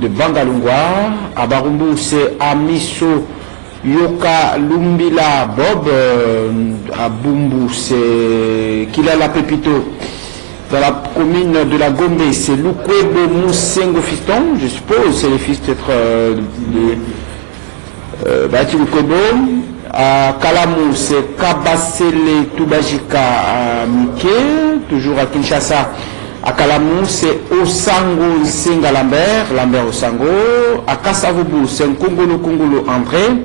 de Bangalungwa. À Barumbu, c'est Amiso Yoka Lumbila Bob. À Bumbu, c'est Kilala Pepito. Dans la commune de la Gombe, c'est Lukwebo Moussengo Fiston, je suppose, c'est le fils peut-être de Bati Lukwebo. À Kalamou, c'est Kabasele Toubajika Mike, toujours à Kinshasa. À Kalamou, c'est Osango Nsenga Lambert Osango. À Kasavubu, c'est Nkongolo André.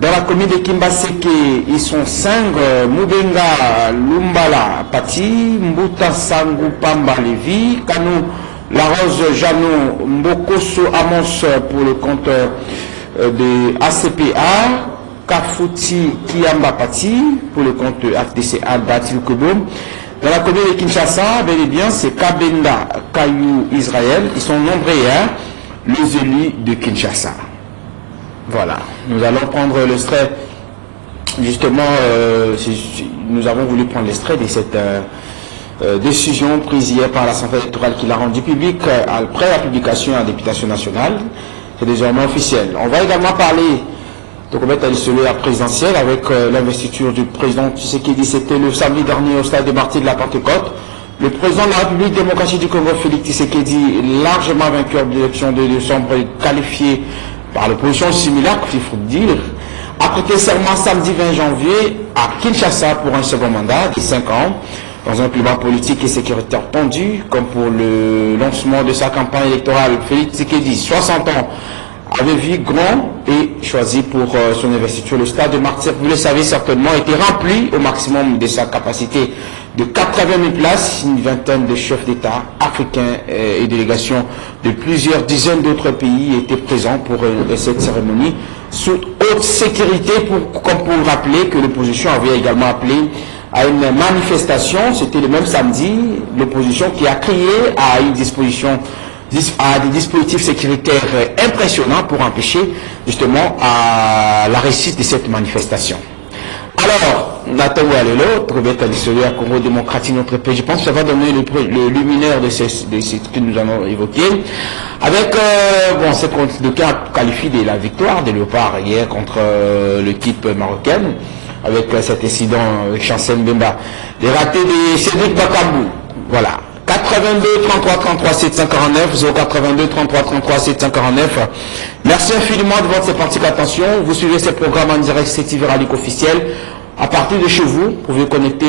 Dans la commune de Kimbaseke, ils sont 5, Mubenga, Lumbala, Pati, Mbuta Sangu, Pamba, Levi, Kano, La Rose, Jano, Mbokoso, Amos pour le compte de ACPA, Kafuti, Kiamba, Pati pour le compte de FDCA, Batil Kobom. Dans la commune de Kinshasa, bel et bien, c'est Kabenda, Kayou, Israël. Ils sont nombreux, hein, les élus de Kinshasa. Voilà, nous allons prendre l'extrait, justement, nous avons voulu prendre l'extrait de cette décision prise hier par l'Assemblée électorale qui l'a rendue publique après la publication à la députation nationale. C'est désormais officiel. On va également parler de commettre la présidentielle avec l'investiture du président Tshisekedi. C'était le samedi dernier au stade de Martyrs de la Pentecôte. Le président de la République démocratique du Congo, Félix Tshisekedi, largement vainqueur de l'élection de décembre, qualifié par l'opposition similaire, il faut dire, a prêté serment samedi 20 janvier à Kinshasa pour un second mandat de 5 ans, dans un climat politique et sécuritaire tendu, comme pour le lancement de sa campagne électorale. Félix Tshisekedi, 60 ans, avait vu grand et choisi pour son investiture. Le stade de Martyrs, vous le savez certainement, était rempli au maximum de sa capacité de 80 000 places. Une vingtaine de chefs d'État africains et délégations de plusieurs dizaines d'autres pays étaient présents pour cette cérémonie sous haute sécurité, comme pour rappeler que l'opposition avait également appelé à une manifestation. C'était le même samedi, l'opposition qui a crié à une disposition, à des dispositifs sécuritaires impressionnants pour empêcher justement la réussite de cette manifestation. Alors, Nathalie Alelo, Trobeta Dissolu à Congo démocratique, notre pays, je pense que ça va donner le luminaire de ce que nous allons évoquer. Avec, bon, ce cas qualifie de la victoire des Léopards hier contre l'équipe marocaine, avec cet incident Chancel Mbemba. Les ratés de Cédric Bakambu, voilà. 82 33 33 749 082 33 33 749. Merci infiniment de votre sympathique attention. Vous suivez ce programme en direct CTV Radio officiel. À partir de chez vous, vous pouvez connecter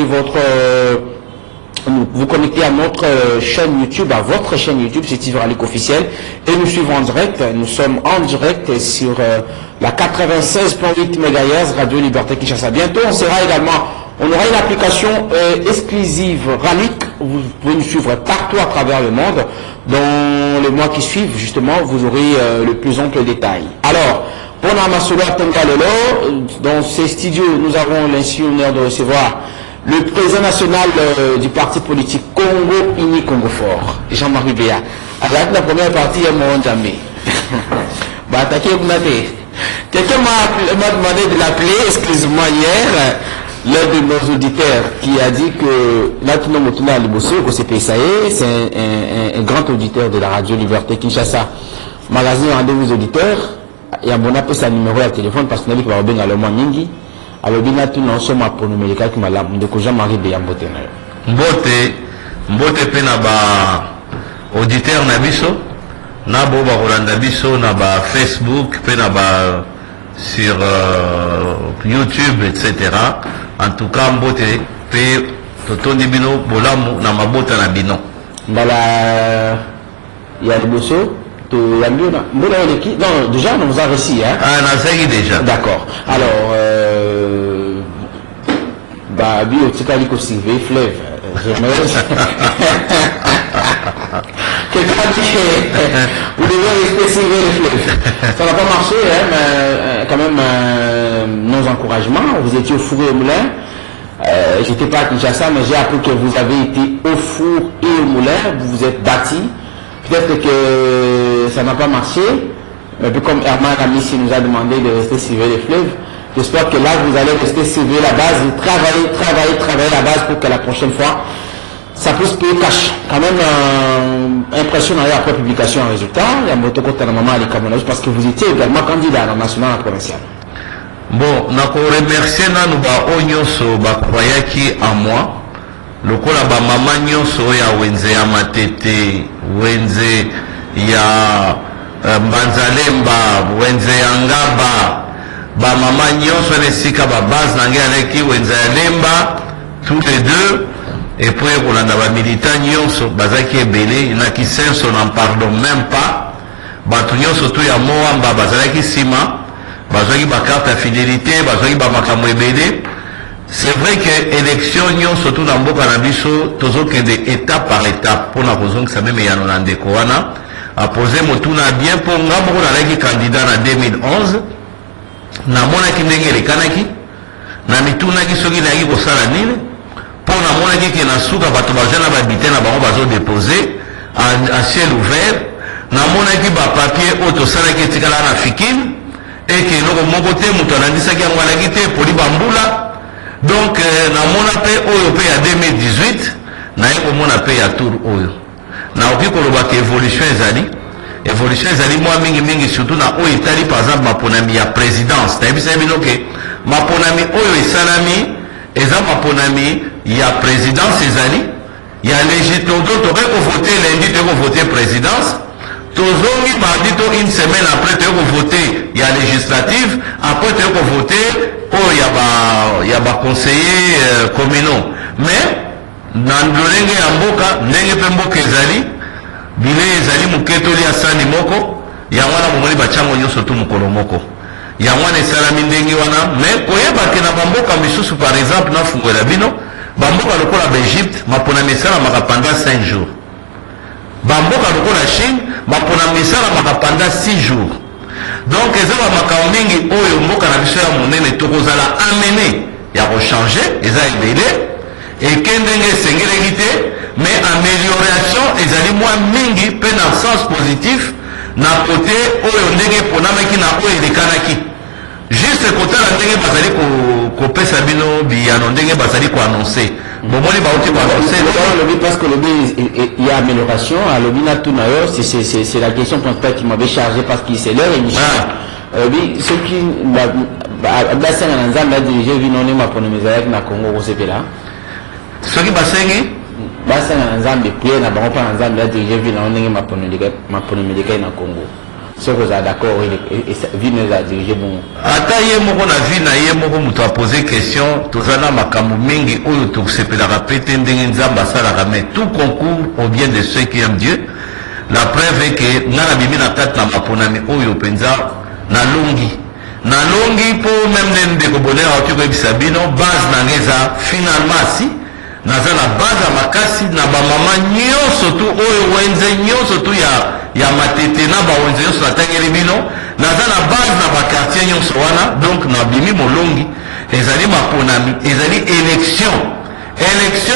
vous connecter à notre chaîne YouTube, à votre chaîne YouTube CTV Radio officiel, et nous suivons en direct. Nous sommes en direct sur la 96.8 MHz Radio Liberté Kinshasa. Bientôt, on aura une application exclusive Ralik. Vous pouvez nous suivre partout à travers le monde. Dans les mois qui suivent, justement, vous aurez le plus ample détail. Alors, pour Namasoula Tengalelo, dans ces studios, nous avons l'honneur de recevoir le président national du parti politique Congo Uni Congo Fort, Jean-Marie Béa. Alors, la première partie est mon jamais. Quelqu'un m'a demandé de l'appeler, excuse-moi, hier. L'un de nos auditeurs qui a dit que Latino Motuna Liboso, c'est un grand auditeur de la radio Liberté Kinshasa. Magazine rendez-vous auditeurs, il y a mon appel sa numéro de téléphone parce qu'on a dit qu'il va revenir à l'homme Ningi. Alors, bien là, tout le monde sommes à pronomélica qui m'a l'air de Jean-Marie Béa Mbote. Mbote pe na ba auditeur na biso, na bo ba Rolanda biso, na ba Facebook, pe na ba sur YouTube, etc. En tout cas, Mbote pe totondi bino bolamu na mabota na bino. Bala ya Liboso. Non, déjà, on nous a réussi. Hein? Ah, on a fait déjà. D'accord. Alors, bio, tu as dit que c'est fleuve. Quelqu'un a dit que vous devez respecter le fleuve. Ça n'a pas marché, hein, mais quand même, nos encouragements. Vous étiez au four et au moulin. J'étais pas à Kinshasa, mais j'ai appris que vous avez été au four et au moulin. Vous vous êtes bâti. Peut-être que ça n'a pas marché, mais puis comme Herman Amissi nous a demandé de rester suivre les fleuves, j'espère que là vous allez rester suivre la base, travailler la base pour que la prochaine fois ça peut se payer cash. Quand même, impression après publication en résultat, il y a Motoko Tanamama à l'Ikamonos parce que vous étiez également candidat à la nationale et provinciale. Bon, na ko remercier nanu ba onyoso ba kwayaki à moi. Lokola ba mama nyonso ya wenze ya matete, wenze ya Mbanzalemba, wenze ya Ngaba, ba mama nyonso nesika ba base nange aleki wenze ya Lemba, tous les deux. Et puis on a ba militants nyonso bazaki ebele na kisenso n'en pardon même pas. Batu nyonso tu ya Moamba bazaki sima. Bazaki ba carte à fidélité, bazaki ba makambo ebele. C'est vrai que élection nyon surtout dans mboka na biso tozo que des étape par étape pour na kozong ça même ya na ndeko wana a poser motuna bien pour ngambo na laki candidat na 2011 na mona ki ndenge le kanaki na mituna ki soki na ki ko sala nini pour na mona ki na suka bato bajana ba bité na bango bazo déposer à ciel ouvert na mona ki ba papier auto sala ki tikala na fikine et que loko moko te muto na ndisa ki ngwana ki te poli bambula. Donc, na mona pe oyo pe ya 2018, na yeko mona pe ya tour oyo. Na oki koloba ke évolution ezali moi mingi surtout na oyo itali par exemple maponami ya présidence. Ta yebisa bino ke maponami oyo esalami eza maponami ya présidence ezali ya législature to ko voter lundi to ko voter présidence. Tozongi mardi to une semaine après to ko voter ya législative, après to ko voter il y a des conseillers communaux. Mais, dans le ya mboka, ndenge pe mboka ezali, bile ezali muketoli asani moko, ya wana mumoni bachango nyoso tu mukolo moko. Ya wana esalami ndenge wana, mais koyeba ke na bamboka misusu par exemple na fungola bino, bamboka lokola Egypte, mapona mesala maka pendant 5 jours. Bamboka lokola Chine, mapona mesala maka pendant 6 jours. Donc, les gens qui ont dit que les gens qui ont dit que les gens amené à changer, ils ont aidé, et qu'ils ont mais amélioration, ils ont dit moins mingi, peu dans le sens positif, dans le côté où ils ont dit que les gens juste côté là, ils ont dit que les gens ont annoncé. Parce que il y a amélioration, c'est la question principale qui m'avait chargé parce que c'est leur émission. Ce qui a dirigé Vinonema pour nous avec na Congo, c'est là. Ce qui va s'engager Basa na Nzambe prier na bango pa Nzambe a dirigé Vinonema pour nous avec na Congo. Ce que vous êtes d'accord, Ville nous a dirigé bon. Ataye moko na vie na ye moko muto a posé question, tozana makambo mingi oyo to sepela rapete ndenge Nzamba sala mais tout concourt au bien de ceux qui aiment Dieu. La preuve est que ngana bimi na tata na maponami oyo penza na longi po même ndeko bonheur atu ko bisabino base na ngeza finalement si naza na base makasi na ba mama nyonso tu oyo wenze nyonso tu ya matete na ba wenze nyonso atangeli bino naza na base na ba quartier nyonso wana donc na bimi molongi ezali maponami ezali élection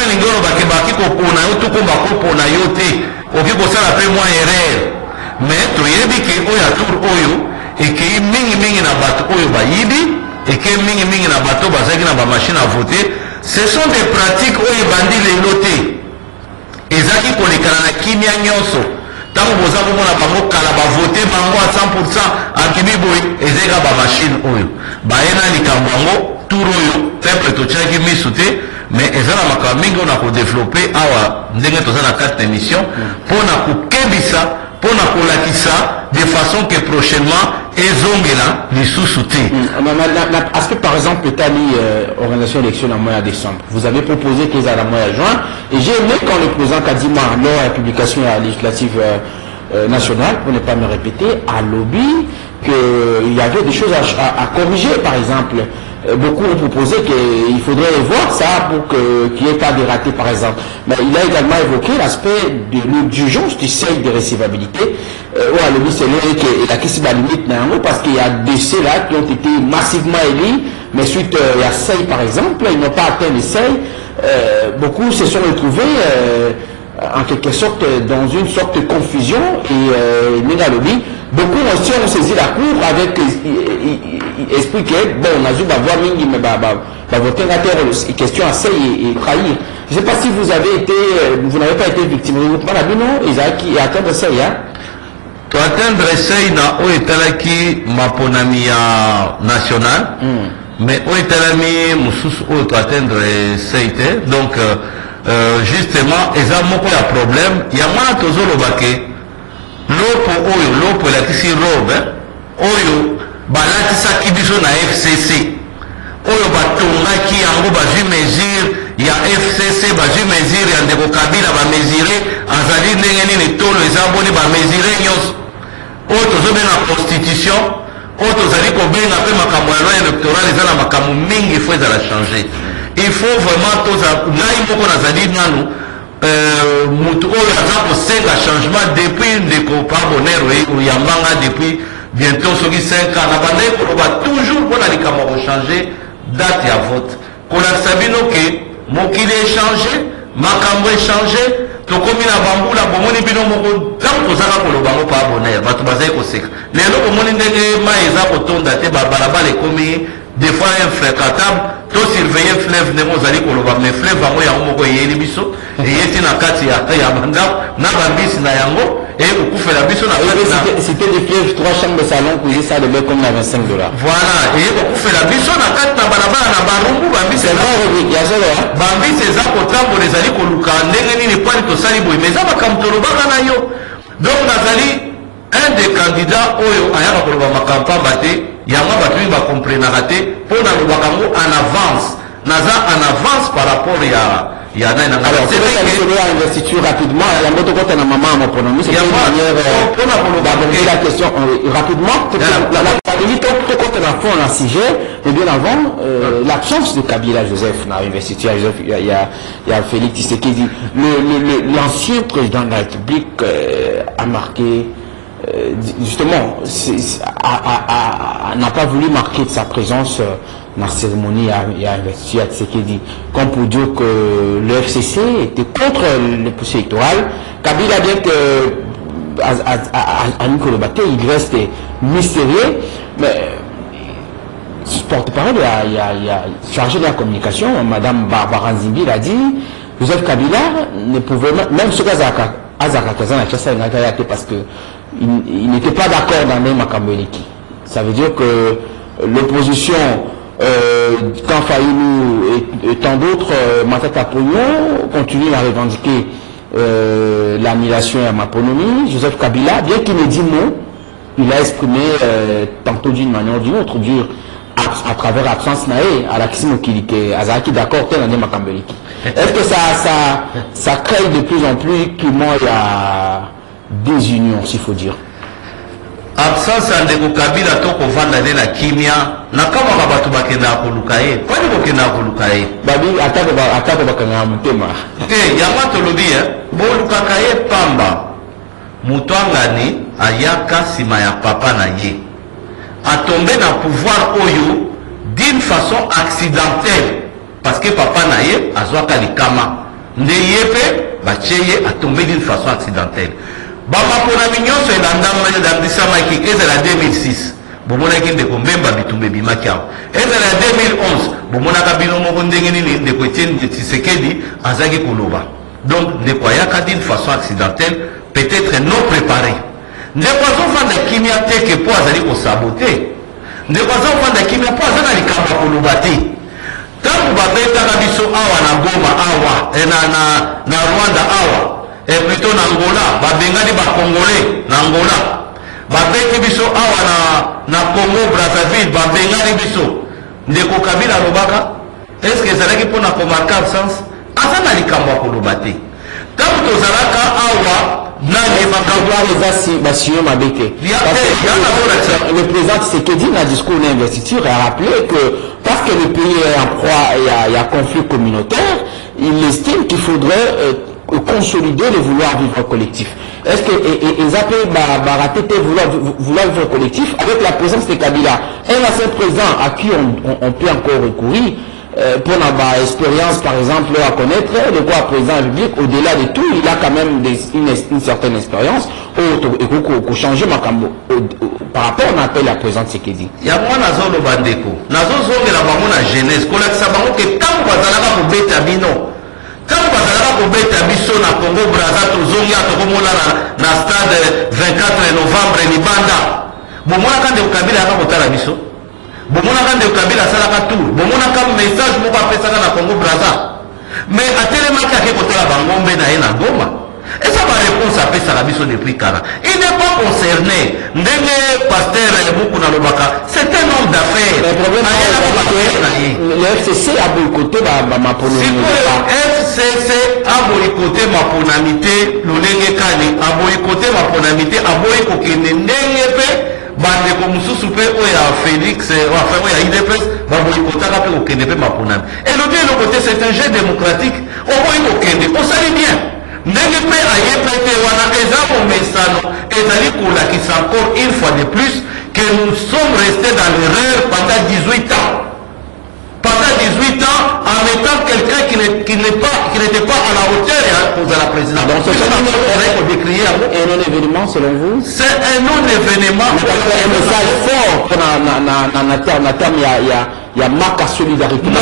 lingolo baki ko pona yo to ko pona yo te oki ko sala pe moi erreur mais to yebi ke oyo tour oyo et que mingi na bato oyo bayibi et que mingi na bato bazaki na ba machine à voter. Ce sont des pratiques où ils bandit les notés. Et ça qui pour les canana kimia nyonso. Tant que vous avez mon bango kala ba voter bango à 100% en kibiboy et zega ba machine oyo. Ba ena ni kambango turoyo peuple to chaki misute mais ezala makamingo na ko développer awa ndenge to za na 4 émissions pour na ko kebisa pour na ko lakisa de façon que prochainement ezongela lisusu te. Est-ce que par exemple Tali organisation d'élection en mois de décembre, vous avez proposé qu'ils aient à mois de juin et j'ai aimé quand le président Kadima lors de la publication législative nationale, pour ne pas me répéter, à lobby qu'il y avait des choses à corriger par exemple. Beaucoup ont proposé qu'il faudrait voir ça pour qu'il n'y ait pas de ratés par exemple. Mais il a également évoqué l'aspect de l'urgence du seuil de recevabilité. Le c'est la question de la limite parce qu'il y a des seuils là qui ont été massivement élus, mais suite il y a seuil par exemple, ils n'ont pas atteint les seuils. Beaucoup se sont retrouvés en quelque sorte dans une sorte de confusion et Négalobi. Beaucoup aussi ont saisi la cour avec expliqué bon on a dû voir mingi mais voter la terre question à ça et trahir Je ne sais pas si vous n'avez pas été victime du regroupement Nabino, Isaac, et atteindre ça, To atteindre ça, na o etalaki maponami national, mais o etalami mususu o to atteindre ça ite. Donc justement, eza moko ya problème, ya mwana tozolo bake. Lopo la kisi robe, oyo balatisaki biso na FCC. Oyo batongaki yango bazwi mesure ya FCC, bazwi mesure ya ndeko Kabila ba mesure azali ndenge nini tolo eza boni ba mesure nyonso. Oyo tozobenga constitution, oyo tozali kobenga mpe makambo ya loi électorale eza na makambo mingi il faut ezala changer. Il faut vraiment ngai moko nazali nanu mutu oyo aza kosenga changement depuis ndeko Parbonner oyambanga depuis bientôt soki 5 ans na bandai koloba toujours mpona likambo kochanger date ya vote kolakisa bino ke mokili échange makambo échange tokomi na bambula bomoni bino moko ntango tozaka koloba ngo Parbonner bato bazali koseka lelo bomoni ndenge mai eza kotonda te babalabala ekomi des fois infréquentable to surveiller fleuve ndenge ozali koloba mais fleuve yango yango moko eyeli biso eyeti na kati ya bandako na bambisi na yango ekokufela biso na c'était des fleuves 3 chambres de salon couillé ça devait comme na $25. Voilà ekokufela biso na kati na balabala na barumbu bambisi eza kotambola ezali koluka ndenge nini kwani tosali boye mais eza makambo tolobaka na yo donc nazali un des candidats oyo ayaka koloba makambo pamba te yango bato oyo bakomprenaka te mpo nalobaka ngo en avance naza en avance par rapport ya nani nanga alors c'est vrai investiture rapidement la moto côté na maman mon pronom c'est une manière d'aborder la question rapidement la limite tout côté na fond la sujet et bien avant l'absence de Kabila Joseph na investiture il y a Félix Tshisekedi l'ancien président de la République a marqué justement n'a pas voulu marquer de sa présence dans la cérémonie à investiture à Tshisekedi comme pour dire que le FCC était contre les processus électoraux. Kabila bien que à Nicolas Baté il reste mystérieux mais porte-parole il a chargé de la communication Madame Barbara Nzimbi l'a dit Joseph Kabila ne pouvait même ce Azaka parce que il n'était pas d'accord dans les Makambeliki. Ça veut dire que l'opposition, quand Fayoulou et tant d'autres, Matata Pogno, continuent à revendiquer l'annulation à Maponomi. Joseph Kabila, bien qu'il ait dit non, il a exprimé tantôt d'une manière ou d'une autre, à travers l'absence naé, à la Kisimokilike, Azaki d'accord, tel en Makambeliki. Est-ce que ça crée de plus en plus qu'il y a des unions, s'il faut dire? Absence à ndeko Kabila toko vanda na kimia na kama bato bakenda koluka ye kwani bokenda koluka ye babi atako bakanga mutema yama tolobi boluka ye pamba mutwangani ayaka sima ya papa na ye a tombé dans le pouvoir oyo d'une façon accidentelle parce que papa na ye azwaka likama nde yepe bacheye a tombé d'une façon accidentelle. Bamapona minyonso elandama ndandisama ki ezala 2006 bomonaki ndeko Mbemba Bitumbe bimakiao ezala 2011 bomonaka bino moko ndenge nini ndeko Etienne Tshisekedi azaki koloba donc ndeko ayaka d'une façon accidentelle peut-être non préparée ndeko azofanda kimia teke po azali kosabote ndeko azofanda kimia po azana likambo koloba te tangu babetaka biso awa na Goma awa na Rwanda awa et plutôt na Angola babengani ba Congolais na Angola babeti biso awa na Congo Brazzaville babengani biso ndeko Kabila lobaka est-ce que ezalaki mpona komarka absence aza na likambo ya koloba te ntango tozalaka awa le président Tshisekedi dans le discours d'investiture a rappelé que parce que le pays est en proie il y a conflit communautaire il estime qu'il faudrait consolider le vouloir vivre collectif. Est-ce que Ezapé Baraté vouloir vivre collectif avec la présence de Kabila, un ancien président à qui on peut encore recourir pour avoir expérience par exemple à connaître le quoi président public au-delà de tout il a quand même une certaine expérience au changer ma par rapport à appel la présence de Tshisekedi. Il y a moi nazo bandeko nazo zonge la bango na jeunesse kola sabango ke tango bazalaka ko beta bino Quand vous allez au Beta Bisso, na Congo, Brazza, Tozonga, Togomola, na stade 24 novembre, Nibanda. Bomona quand de Kabila a voté la Bisso. Bomona quand de Kabila a la tour. Bomona quand message, vous va faire ça na Congo, Brazza. Mais à tellement qu'il y a voté la Bangombe, na Goma. Et ça va répondre à Pessa Rabiso depuis Kara. Il n'est pas concerné. Ndenge pasteur Moukouna, c'est un homme d'affaires. Le problème est que le FCC a boycotté ma ponamité. Le FCC a boycotté ma ponamité, l'Olenge Kane, a boycotté ma ponamité, a boycotté Ndenge bande comme sous-soupé, oya Félix, enfin oya IDPS, va boycotter après au Kende ma ponamité. Et le bien, le côté, c'est un jeu démocratique. Au boycotté, on savait bien. Ndenge pe ayepete wana eza bomesano ezali kolakisa encore une fois de plus que nous sommes restés dans l'erreur pendant 18 ans. Pendant 18 ans, en étant quelqu'un qui n'était pas à la hauteur de la présidence. Donc c'est un événement selon vous? C'est un non-événement. Un message fort en termes il y a marque à solidarité. Non.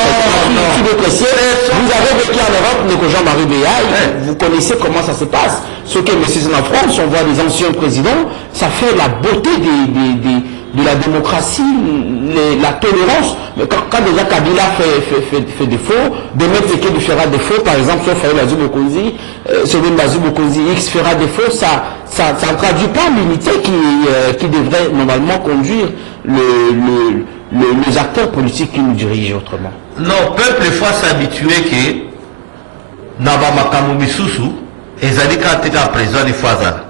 Vous avez vécu en Europe, que Jean-Marie Béaï, vous connaissez comment ça se passe. Ce que M. en France, on voit des anciens présidents, ça fait la beauté de la démocratie, la tolérance. Mais quand déjà Kabila fait défaut, demain Tshisekedi fera défaut, par exemple, sauf Bazou Bokonzi, Bazou Bokonzi X fera défaut, ça ne traduit pas l'unité qui devrait normalement conduire les acteurs politiques qui nous dirigent autrement. Non, peuple il faut s'habituer que Nabamakamu Misusu, ezali kateka président de Fazal.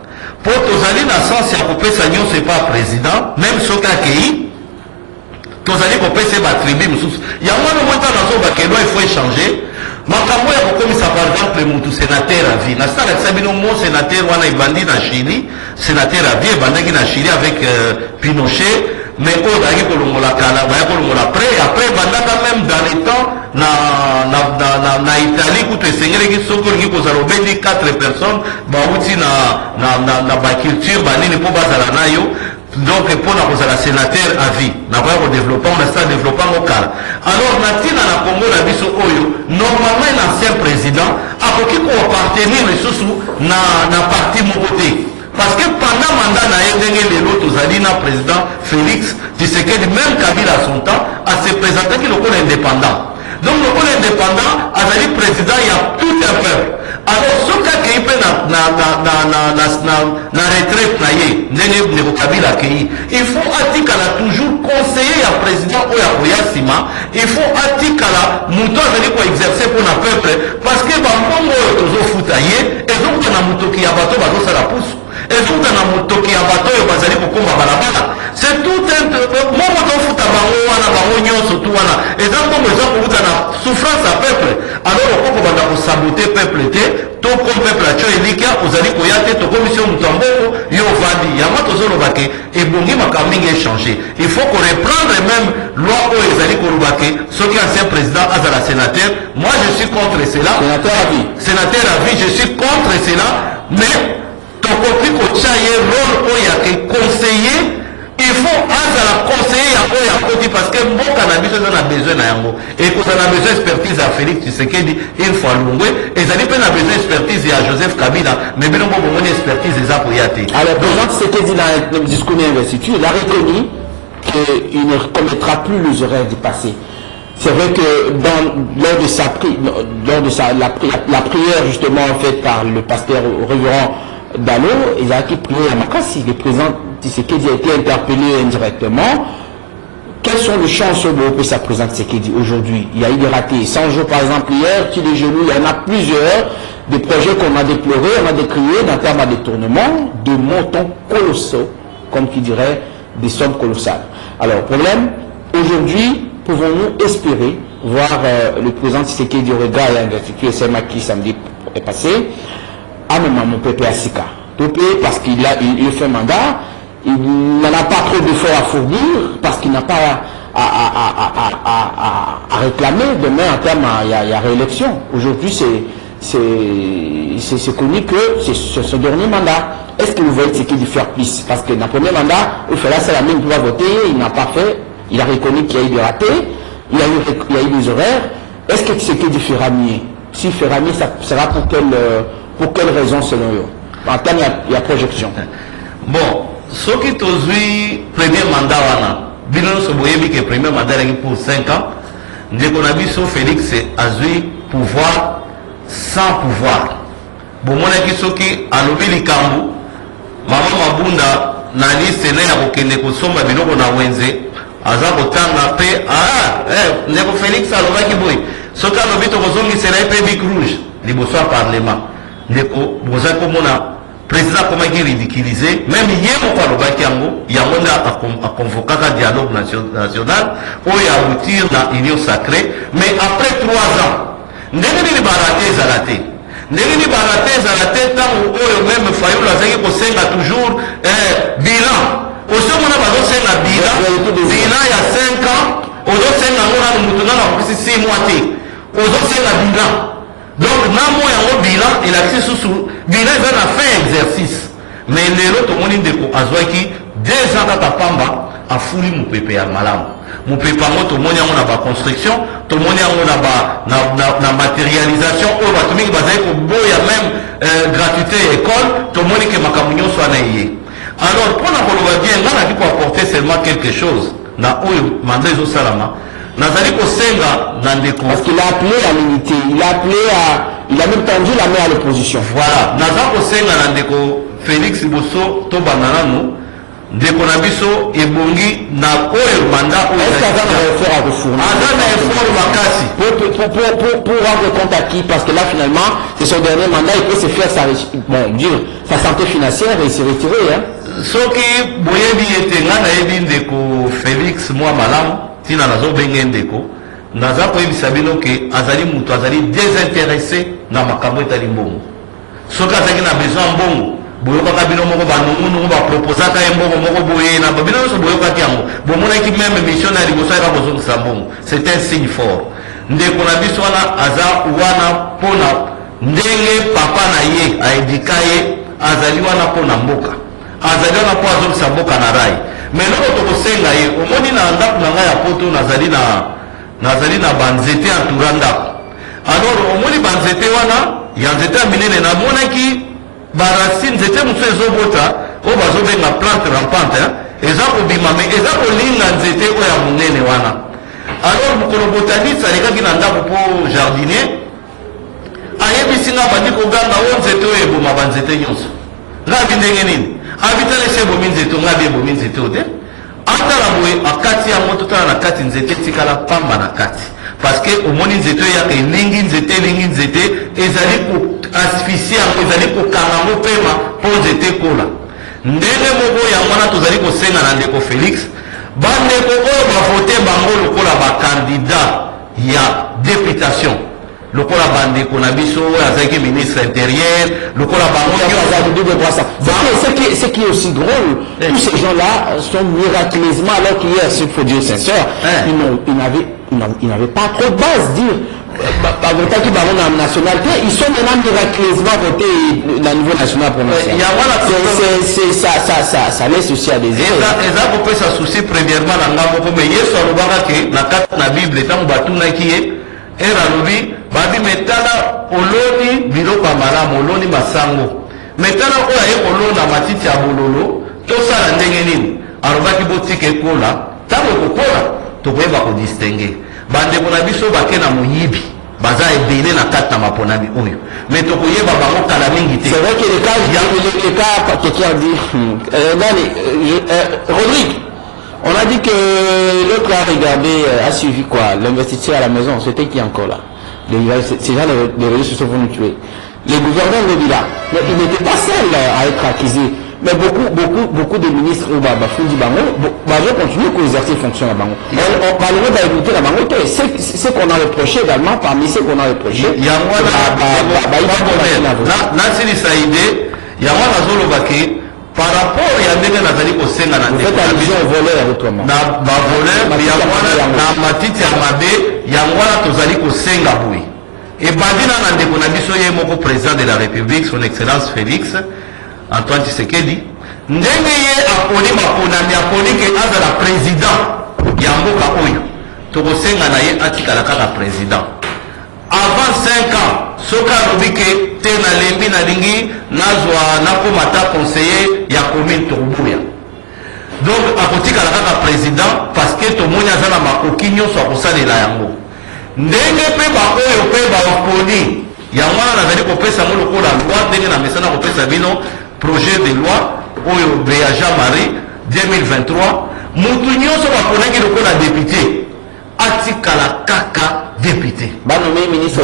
Pour tozali na sens ya kopesa nyonso c'est pas président, même soki akei, tozali kopesa ba tribu Misusu. Ya mwana mwata nazo bakeno il faut échanger. Makambo ya kokomisa par exemple mutu sénateur à vie. Na sala sabino mo sénateur wana ibandi na Chili, sénateur à vie bandaki na Chili avec Pinochet. Mais on a dit que l'on après, même dans les temps, na Italie, où tu es qui sont connus pour 4 personnes, na culture, donc pour la sénateur à vie, n'a pas développé, on a développé au cas. Alors, Natina na Congo la biso oyo, normalement l'ancien président a qui appartenir les sous na parti Mokoté. Parce que pendant le mandat de président Félix Tshisekedi, même Kabila à son temps, a se présenté qu'il est indépendant. Donc le pôle indépendant, à le président, il y a tout un peuple. Alors ce cas qui est na retraite, il faut Atikala toujours conseiller à président Oyakoyasima, il faut Atikala Mouton exercer pour le peuple, parce que Bambongo est foutaillé, et donc on a Mouton qui a bateau, la pousse. Et tout un motoki à bateau et basali pour combattre balabala. C'est tout un moi moto futa bango wana bango nyonso tout wana. Et donc comme les gens pour la souffrance à peuple. Alors on peut pas saboter peuple té, tout comme peuple a tué Elika, aux ali koyate, to commission mutamboko, yo vandi, yamato zolo bake, et bongi makaming est changé. Il faut qu'on reprendre même loi où les ali korubake, ceux qui ancien président Azala sénateur. Moi je suis contre cela. Sénateur à vie. Sénateur à vie, je suis contre cela, mais compris que tu as un rôle où il y a que conseiller, il faut la conseiller à côté parce que mon cannabis a besoin d'yango et qu'on a besoin d'expertise à Félix Tshisekedi une fois longue et ça dépend de besoin d'expertise à Joseph Kabila mais bien on a besoin d'expertise des appuyatés. Alors le président Tshisekedi dans le discours d'investiture il a reconnu qu'il ne commettra plus les erreurs du passé. C'est vrai que lors de la prière justement faite par le pasteur révérend Dalo, il a qui prié à Makassi. Le président Tshisekedi a été interpellé indirectement. Quelles sont les chances que ça présente Tshisekedi aujourd'hui? Il y a eu des ratés. 100 jours par exemple hier, tu les genoux, il y en a plusieurs. Des projets qu'on a déplorés, on a décriés en termes de détournement, de montants colossaux, comme qui dirait des sommes colossales. Alors, problème, aujourd'hui, pouvons-nous espérer voir le président Tshisekedi au regard et l'investiture SMA qui samedi est passé à mon peuple Asika. Parce qu'il fait mandat, il n'en a pas trop d'efforts à fournir, parce qu'il n'a pas à réclamer. Demain, en termes, il y a réélection. Aujourd'hui, c'est connu que c'est ce dernier mandat. Est-ce que vous voyez ce qu'il dit faire plus? Parce que dans le premier mandat, il fait là, c'est la même pour voter, il n'a pas fait, il a reconnu qu'il y a eu des ratés, il y a eu des horaires. Est-ce que ce qu'il dit fera mieux? si Ferrami, ça sera pour quelle raison selon eux? En termes, il y a projection. Bon, ce qui est le premier mandat, Bilan Soboyebi qui est premier mandat pour 5 ans, Ndekonabiso Félix a eu pouvoir sans pouvoir. Bon, mon avis, ce qui a lobby les Kambu, Maman Mabunda, Nani Séné, a aucun kosomba biloko na wenze, aza kotanga pe, Ndeko Félix a lobby qui boy. Ce qui a lobby to kosombi Séné pe Bic Rouge, liboso parlement. Ndeko, boza komona. Président comment il ridiculisé, même hier on parle de Kiango, il y a un convoqué un dialogue national, où il y a abouti dans l'union sacrée, mais après 3 ans, nous avons baraté Zalaté. Nous avons baraté Zalaté tant où même Fayou a toujours bilan. Au second, on a besoin de bilan. Bilan il y a 5 ans, au second, on a 6 mois. Au second, bilan. Donc, namo yango bilan, il a fait sous bilan, il a fait exercice. Mais les autres, tout le monde dit que 2 ans à Pamba, a fouli mon pépé à malam. Mon pépé à moi, tout le monde a la construction, tout le monde a la matérialisation, tout le monde a même gratuité école, tout le monde a ma camion soit naïe. Alors, pour la bien, on a dit pour apporter seulement quelque chose. Na oyo, mandé au salama. Parce qu'il a appelé à l'unité, il a même tendu la main à l'opposition. Voilà. Nazako Senga Nandeko Félix Bosso Tobanano, Ndeko Nabiso et Bongi na oyo mandat. Est-ce qu'Azan a effort à refournir? Azan a effort Makassi. Pour rendre compte à qui? Parce que là finalement, c'est son dernier mandat, il peut se faire sa santé financière et se retirer. Hein. Ce qui Boyebi était là, Ndeko Félix, moi Malam. Si na nazo benge ndeko naza ko yebisa bino ke azali mutu azali désintéressé na makambo etali mbongo soki azali na besoin mbongo boyokaka bino moko banungunungu baproposaka ye mbongo moko boye na bino nyonso boyokaki yango bomonaki meme mission na liboso ayaka kozongisa mbongo. C'est un signe fort. Ndeko na biso wana aza wana mpona ndenge papa na ye aedika ye azali wana mpona mboka azali wana mpo azongisa mboka na rai. Mais nous avons dit que on a na banzete entouranda. Alors on dit banzete wana ya nzete minene na monaki barasine nzete muso ezobota o bazobenga plante rampante eza kobima me eza kolinga nzete oya munene wana. Alors mukolo botaniste alekaki na ndako po jardinier ayebisi nga bandi koganga o nzete oyo eboma banzete nyonso ngabi ndenge nini abitale se bomi nzete ngabi bomi nzete ode atala boye akati ya moto tala na kati nzete tikala pamba na kati parce que omoni nzete yaka elingi nzete ezali ko asphyxia ezali ko kangango pema po nzete kola ndenge moko ya mwana tozali kosenga na ndeko Félix bandeko oyo bavote bango lokola bakandidat ya députation lokola bandeko na biso azaki ministre intérieur lokola bango ce qui est aussi drôle, tous ces gens-là sont miraculeusement, alors qu'hier, il faut dire sincère, ils n'avaient pas trop de base, dire ils sont maintenant miraculeusement votés à niveau national provincial. Ça laisse aussi à désirer. Et peut ça souci premièrement la Bible era lobi babi metala oloni biloko malamu oloni masango metala oyo aye kolona matiti ya bololo tosala ndenge nini alobaki botike ekola ntango ekokola tokoyeba kodistingue bandeko na biso bake na moyibi baza ebele na kati na maponami oyo me tokoyeba bango kala mingi te. C'est vrai que les cas quelqu'un dit Rodrigue, on a dit que l'autre a regardé, a suivi quoi, l'investisseur à la maison, c'était qui encore là? Ces gens, les réseaux sociaux vont nous tuer. Les gouverneurs de Villa, ils n'étaient pas seuls à être accusés, mais beaucoup de ministres au Bafundi Bango, vont continuer à exercer fonction à Bango. On va d'écouter la Bango, c'est qu'on a reproché également, parmi ceux qu'on a reproché. Il y a par rapport à ndenge nazali kosenga na ndeko na vision voleur autrement na ba voleur ya mwana na matiti ya mabe ya mwana tozali kosenga boui et bandina na ndeko na biso ye moko président de la République son excellence Félix Antoine Tshisekedi ndenge ye aponi maponami aponi ke azala président ya mboka oyo tokosenga na ye atikala kaka président avant 5 ans soka lobike te na lembi na lingi nazwa nakomata conseiller ya commune Torubuya. Donc akotikala kaka président parce que tomoni aza na makoki nyonso akosalela yango. Ndenge pe baoyo pe baoponi yango wana nazali kopesa ngo lokola loi ndenge na mesana kopesa bino projet de loi oyo beya Jean-Marie 2023 mutu nyonso baponaki lokola député atikala kaka député banome ministre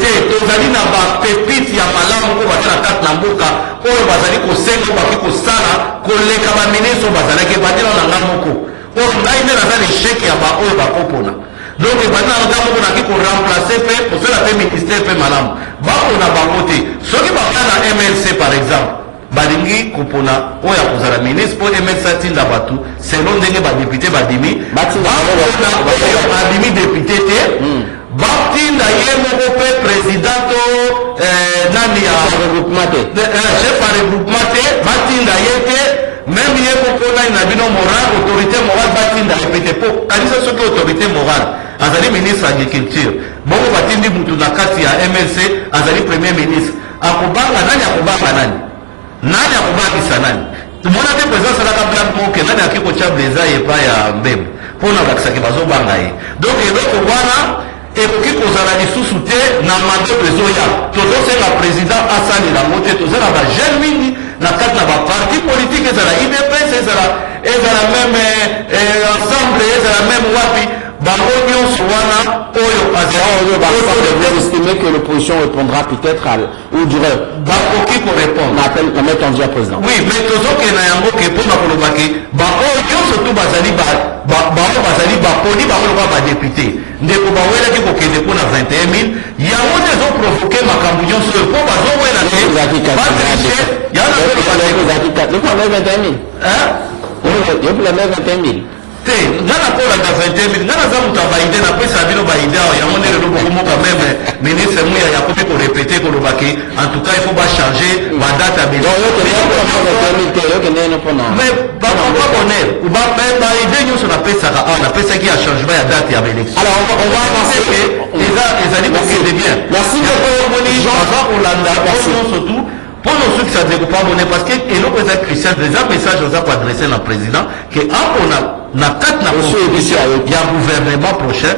te tozali na bapepite ya malamu oyo baza na kati na mboka oyo bazali kosenga baki kosala koleka baministre bazalaki badina na nga moko oyo ngai nde naza l'échec ya baoyo bakopona. Donc badina na nga moko naki koremplace mpe kosala mpe ministère mpe malamu bapona bango te soki baka na MLC par exemple balingi kopona oyo akozala ministre mpo MLC atinda bato selon ndenge badepute badimi badimi depute te batinda ye moko mpe président to nani ya chef ya regroupement te batinda ye te même ye moko nani na bino moral autorité morale batinda ye pe te mpo kanisa soki autorité morale azali ministre agriculture bongo batindi mutu na kati ya MLC azali premier ministre akobanga nani akobanga nani akobangisa nani mona te président salaka black moke nani akiko cha bleza yepa ya mbembo mpona bakisaki bazobanga ye. Donc eloko wana ekoki kozala lisusu te na mandat ezoya tozosenga président asalela yango te tozala bajeune mingi na kati na baparti politique ezala UDPS ezala même ensemble ezala même wapi bango nyonso wana oyo vous estimez que l'opposition répondra peut-être ou dirait bakoki korépondre na mettre en dia président. Oui, mais tozokena yango ke mpona kolobaki baoyo nyonso tu bazali bango bazali baponi bango lokola badepute ndeko bawelaki kokende mpona 21 000 yango nde ezoprovoke makambo nyonso oyo mpo bazowela te batriche yango te nga nakolanda 21 000 nga naza moto ya baide napesa bino baide awa yango nde lelo bokomoka meme ministre muya yakomi korepete kolobaki en tout cas il faut bachange badate ya mais bapapa bonheur baide nyonso napesaka awa napesaki ya changement ya date ya baélection. Alors on va avancer que ezali kokende bien merci aza kolanda nyonso tu pour nous ceux qui savent pas bonheur parce que eloko eza christian déjà message oza koadresse na président que apona na kati na constitution ya gouvernement prochain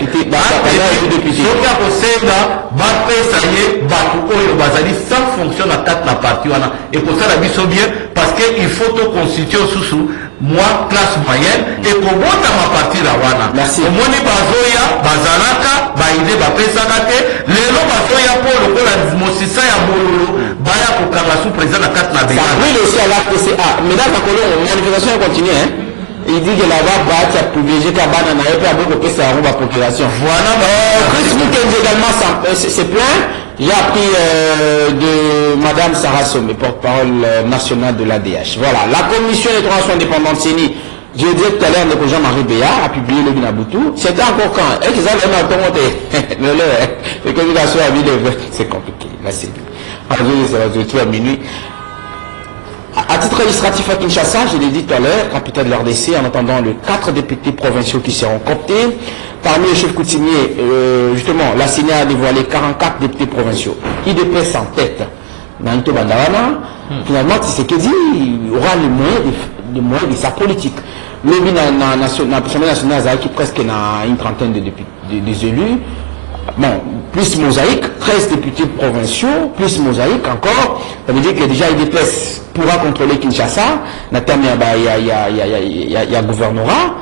soki akosenga bapesa ye bato oyo bazali sans fonction na kati na parti wana ekosala biso bien parce que il faut toconstitue susu moi classe moyenne ekobotama partir ya wana omoni bazoya bazalaka baide bapesaka te lelo bazoya mpo lokola mosisa ya bololo baya kokanga sous président na kati na manifestation continue, hein? Il dit que là-bas, il a privilégié Kabana, n'a pas beaucoup de sa population. Voilà. Chris Moukens également c'est plein. J'ai appris de Madame Sarah Somé, porte-parole nationale de l'ADH. Voilà. La commission des transitions indépendantes CENI, je disais tout à l'heure que Jean-Marie Béa a publié le Binaboutou. C'était encore quand? Et qu'ils avaient mal tourné. Les communications à ville, c'est compliqué. Là, c'est tout à minuit. À titre administratif à Kinshasa, je l'ai dit tout à l'heure, capitale de l'RDC, en attendant les 4 députés provinciaux qui seront cooptés. Parmi les chefs coutumiers, justement, la CENI a dévoilé 44 députés provinciaux. IDPS en tête. Nanto Bandawana, finalement, Tshisekedi aura les moyens de sa politique. Le l'Assemblée nationale a presque une trentaine de élus. Bon, plus mosaïque, 13 députés provinciaux, plus mosaïque encore, ça veut dire que déjà IDPS pourra contrôler Kinshasa, il y a gouvernorat,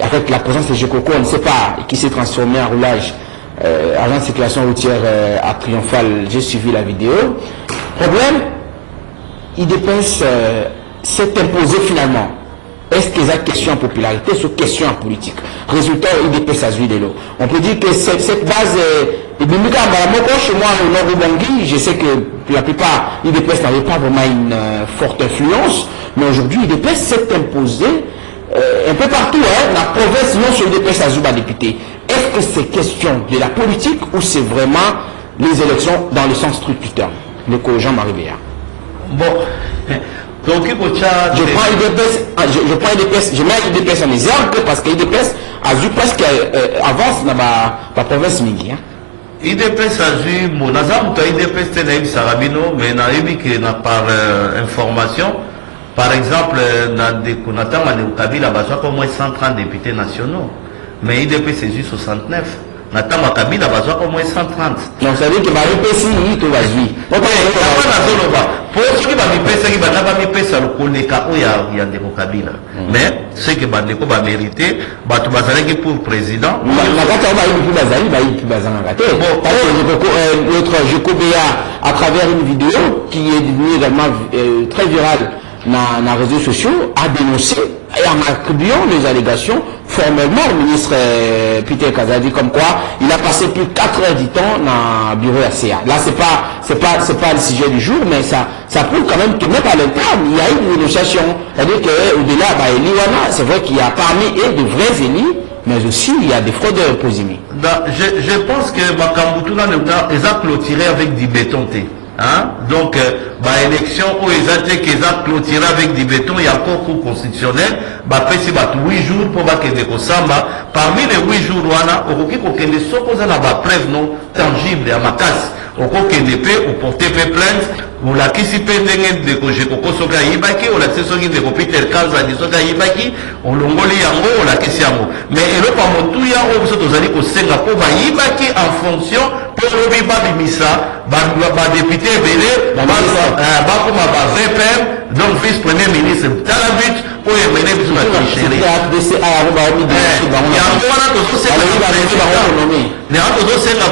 avec la présence de Jekoko, on ne sait pas, qui s'est transformé en roulage, agent de circulation routière à Triomphal, j'ai suivi la vidéo. Problème, IDPS s'est imposé finalement. Est-ce qu'il y a question en popularité, c'est question en politique? Résultat, IDPS a joué de l'eau. On peut dire que cette base, chez moi, au nord Bangui, je sais que la plupart, IDPS n'avait pas vraiment une forte influence, mais aujourd'hui, IDPS s'est imposé un peu partout, hein, la province, non sur IDPS a joué à député. Est-ce que c'est question de la politique ou c'est vraiment les élections dans le sens strict du terme? Le Jean-Marie Béa. Bon. Donc, je prends IDPS, je mets IDPS en exemple parce que IDPS a vu presque avance dans la province Mingi. IDPS azui monaza muta IDPS te naïbi sarabino mais naïbi que na par information par exemple na de konatama ne Kabila bazwa au moins 130 députés nationaux mais IDPS c'est juste 69 natama Kabila bazwa au moins 130 donc ça veut dire que ba IPC to bazui pour ceux qui va mipesa qui va mipesa le koleka oya ya ndeko Kabila mais ceux qui va ndeko ba mériter ba to bazalaki pour président na kata ba ibi bazali ba ibi bazanga te bon parce que l'autre Jekobea à travers une vidéo qui est devenue également très virale dans les réseaux sociaux a dénoncé et en attribuant les allégations formellement au ministre Peter Kazadi comme quoi il a passé plus de 4 heures du temps dans le bureau RCA. Là c'est pas le sujet du jour mais ça peut quand même tourner par l'interne. Il y a eu une dénonciation. C'est-à-dire qu'au-delà Eliwana, c'est vrai qu'il y a parmi eux de vrais élus mais aussi il y a des fraudeurs posés. Je pense que Makambutuna les a clôturé avec du béton. Hein? Donc, élection où ils ont été clôturé avec du béton, il y a encore cours constitutionnel, c'est 8 jours pour que Samba. Parmi les 8 jours, on a des preuves non tangibles à ma casse. On a porté plainte, on a qui s'y peut de Kojeko Soga Yibaki, on a qui de Peter Kaza, on l'a on a qui s'y mais il n'y a pas mon tout, il y a au Singapour, Yibaki en fonction pour le Bimisa, député Vélé, VPM, donc vice-premier ministre, Talabut, pour y mener le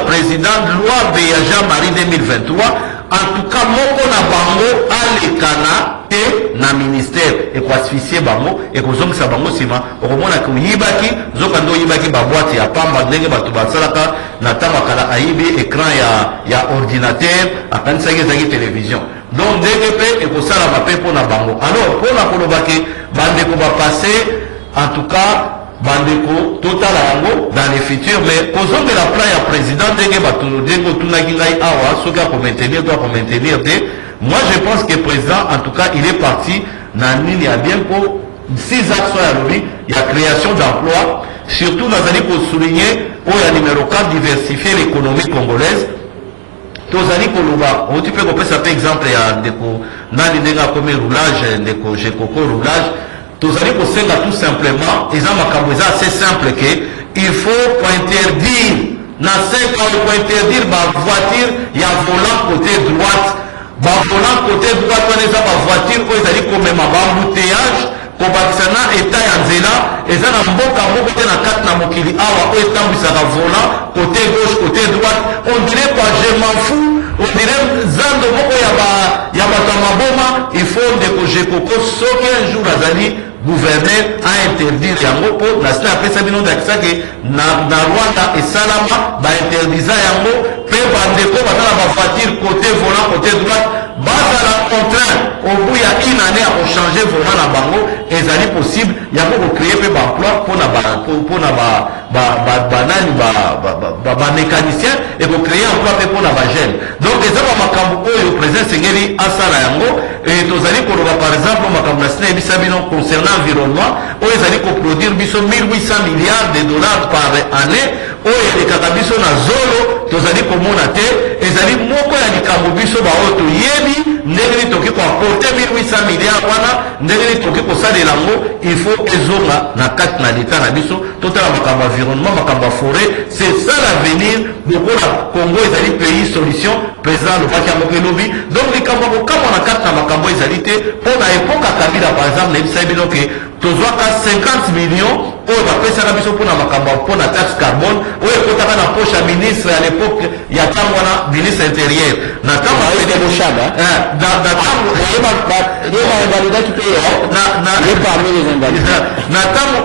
président de loi Beyaja Marie 2023. En tout cas, moko na bango alekana te na ministère et quoi suicider bango et ko zongisa bango sima okomona ko yibaki zokando yibaki ba boîte ya pamba ndenge batu basalaka na tama kala aibi écran ya ordinateur akanisa ngezaki télévision donc DGP et ko sala ba pepo na bango alors pona kolobaki bande ko ba passer en tout cas bandeko total yango dans les futurs mais posons de la plan ya président ndenge bato ndenge tunaki ngai awa soki ako maintenir doit maintenir te moi je pense que président en tout cas il est parti na nini ya bien pour 6 axes ya lobi ya création d'emploi surtout nazali ko souligner oya numéro 4 diversifier l'économie congolaise tozali koloba oti pe kopesa pe exemple ya ndeko nani ndenge akomi roulage ndeko Jekoko roulage tozali kosenga tout simplement eza makambo eza assez simple que il faut interdire na 5 ans pour interdire ba voiture ya volant côté droite ba volant côté droite wana eza ba voiture oyo ezali komema ba embouteillage kobakisa na etat ya nzela eza na mboka moko te na kati na mokili awa oyo etambwisaka volant côté gauche côté droite on dirait quoi je m'en fous on dirait zando moko ya bato ya maboma il faut ndeko Jekoko soki un jour azali gouverneur a interdire yango po nasina apesa bino ndakisa ke na Rwanda esalama ba interdiza yango pe bandeko batala ba voiture côté volant côté droite bazala contraint au bout ya une année à changer volant na bango ezali possible yango ko créer pe ba emploi pona ba mécanicien et ko créer emploi pe pona ba jeune donc eza ba makambo oyo président Sengeli asala yango et tozali koloba par exemple makambo nasina ebisa bino concernant l'environnement oyo ezali ko produire biso 1800 milliards de dollars par année oyo elekaka biso na zolo tozali komona te ezali moko ya likambo biso baoyo toyebi ndenge nini tokoki koaporte 1800 milliards wana ndenge nini tokoki kosalela yango il faut ezonga na kati na leta na biso totala makambo environnement makambo ya forêt c'est ça l'avenir lokola Congo ezali pays solution président lobaki yango elobi donc likambo ya kokamwa na kati na makambo ezali te mpo na epoka Kabila par exemple nayebisai bino ke tozwaka 50 millions oyo bapesaka biso mpona makambo mpona taxe carbone oyo ekotaka na poche ya ministre à l'époque ya ntango wana ministre intérieur na ntango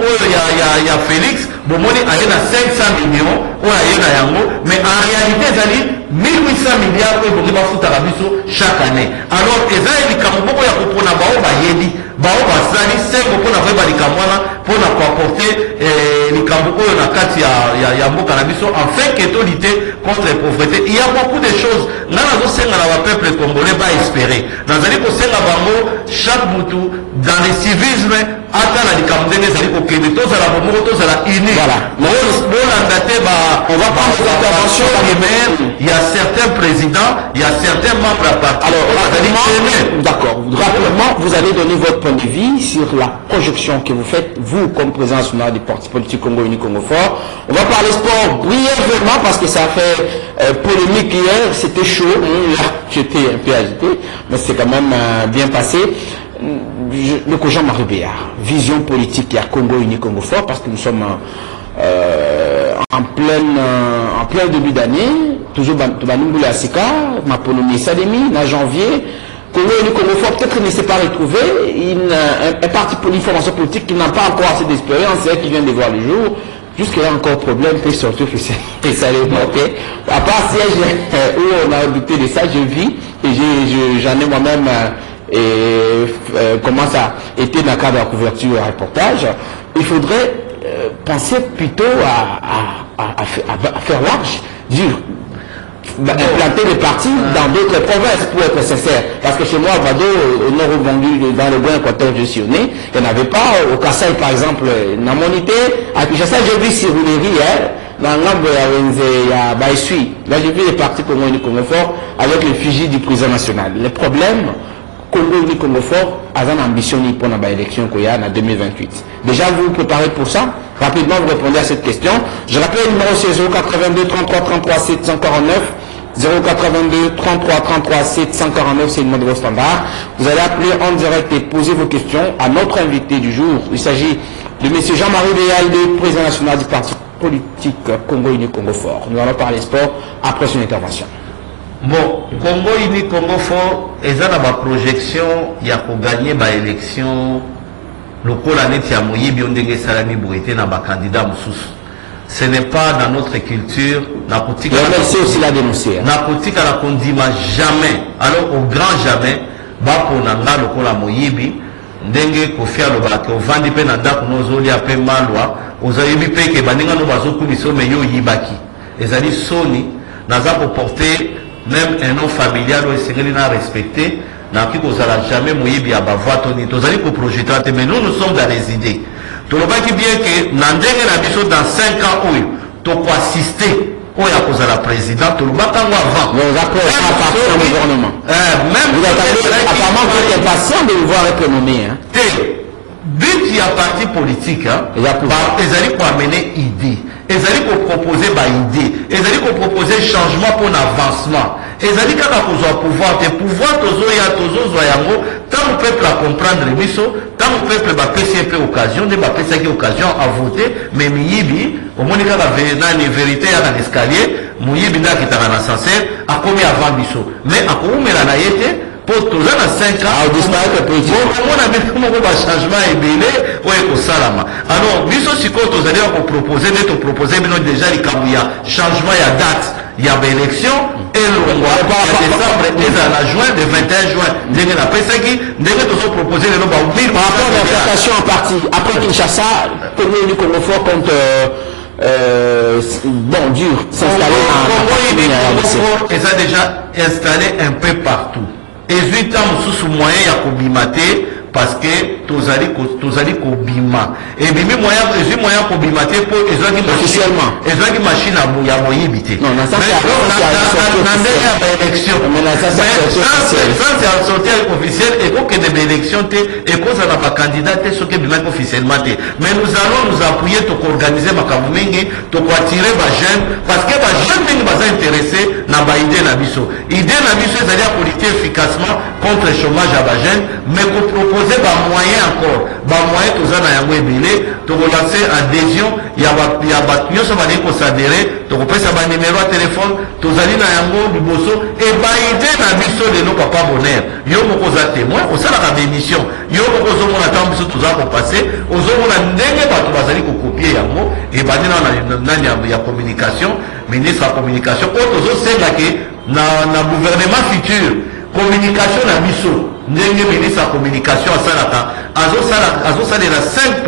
oyo ya Félix bomoni aye na 500 millions oyo aye na yango mais en réalité ezali 1800 milliards oyo bongi bafutaka biso chaque année alors eza likambo moko ya kopona bao bayebi bao basali sengo mpona koyeba likambo wana mpona koapporte likambo oyo na kati ya mboka na biso afin que tolite contre la pauvreté. Il y a beaucoup de choses nga nazosenga na bapeuple congolais baespérer nazali kosenga bango chaque mutu dans le civisme ata na likambo ndenge ezali kokende tozala bomoko tozala uni bolanda te on va prendre l'intervention il y a certains présidents il y a certains membres à partir. Alors d'accord, rapidement vous allez donner votre point de vue sur la projection que vous faites vous comme président national du parti politique Congo Uni Congo Fort. On va parler sport brièvement parce que ça a fait polémique hier, c'était chaud, là j'étais un peu agité mais c'est quand même bien passé. Le co Jean-Marie Béard, vision politique à Congo Uni Congo Fort parce que nous sommes en plein début d'année, toujours Banumboula Sika, Maponomi Sademi, en janvier, Congo Uni Congo Fort peut-être ne s'est pas retrouvé, un parti pour l'information politique qui n'a pas encore assez d'expérience, c'est qui vient de voir le jour. Jusque-là, encore problème peut sortir que ça allait manquer. À part siège où on a douté de ça, je vis et j'en ai moi-même comment ça était dans le cadre de la couverture et reportage. Il faudrait penser plutôt à faire large, dire implanter des partis dans d'autres provinces pour être sincère. Parce que chez moi, à Vado, au nord Ubangi, dans le bon équateur gestionné, il n'y en avait pas. Au Kassai, par exemple, dans mon idée, à Kinshasa, j'ai vu Sirouleri, dans l'ambre, il y a Baïsui. Là, j'ai vu les partis Congo Uni Congo Fort avec le fusil du président national. Le problème, Congo Uni Congo Fort a une ambition pour l'élection qu'il y a en 2028. Déjà, vous vous préparez pour ça? Rapidement, vous répondez à cette question. Je rappelle le numéro c'est 082 33 33 749. 082 33 33 749, c'est le numéro de vos standards. Vous allez appeler en direct et poser vos questions à notre invité du jour. Il s'agit de M. Jean-Marie Béard, le président national du parti politique Congo Uni Congo Fort. Nous allons parler sport après son intervention. Bon, Congo Uni Congo Fort, ils ont ma projection, il y a pour gagner ma élection, le col à net, il y a moyen bien de salami bourrité dans ma candidat Moussous. Ce n'est pas dans notre culture, narcotique à la condima jamais, alors au grand jamais, ba ponanga le col à moyibi, ndenge kofia le bac, au vandi penanda pour nos olia pe malwa, aux aïbi pe que baninga no bazoku miso me yo yibaki. Les alliés soni, naza pour porter même un nom familial où il n'a respecté, n'a qui causera jamais moyibi à bavoie toni, tous allez pour projeter, mais nous sommes dans les idées. Tout le monde qui bien que Nandenge na biso dans 5 ans où tu peux assister où il y a causé la présidente, tout le monde avant. Nous appelons ça à partir du gouvernement. Même vous attendez, apparemment vous êtes patient de le voir être nommé. Dès qu'il y a parti politique, ils allaient pour amener idée. Ils allaient pour proposer des idées. Ils allaient pour proposer changement pour l'avancement. Ils allaient pour pouvoir, te pouvoir, tant le peuple à comprendre le biso, tant le peuple va passer un peu occasion, de passer une occasion à voter, mais Miyibi, au moins il y a une vérité à l'escalier, Miyibi n'a qui t'a un ascenseur, à combien avant biso. Mais à combien il a été, pour tous les 5 ans, on a mis un changement et belé, au salama. Alors, biso si quand vous allez proposer, mais déjà il y a changement, il y a date, il y a élection, et le mois de décembre, et juin, le 21 juin, nous avons proposé le nombre de par rapport à l'infiltration en partie, après Kinshasa, Congo Uni Congo Fort compte bon, dur, s'installer en ils ont déjà installé un peu partout. Et je sous moyen à Kobimate parce que tous allez Kobima. Et bimi moyen Kobimate pour officiellement. Ils ont une machine à Moyibité. Non, ça c'est élection. Ça c'est sorti officiel et que des élections et que ça n'a pas candidat ce qui est officiellement. Mais nous allons nous appuyer pour organiser ma Kamumengi, pour attirer ma jeune parce que ma jeune n'est pas intéressé dans ma idée na biso. Idée na biso c'est à politique efficacement contre le chômage à ma jeune, mais pour proposer des moyens encore, des moyens tous en ayantébélé, pour lancer adhésion, il y a battu sur ma ligne pour s'adhérer, pour passer un numéro à téléphone, tous allez dans yango du bosso et bah idée na biso de nos papa bonheur. Yo moko za témoin, au sein de la bénédiction, yo moko zo mona temps biso tous pour passer, aux hommes on a ndenge ba tous allez copier yango et bah il y a communication, ministre de la communication, autres autres c'est là que na gouvernement futur. Communication na biso ndenge ministre ya communication asalaka azosalela 5%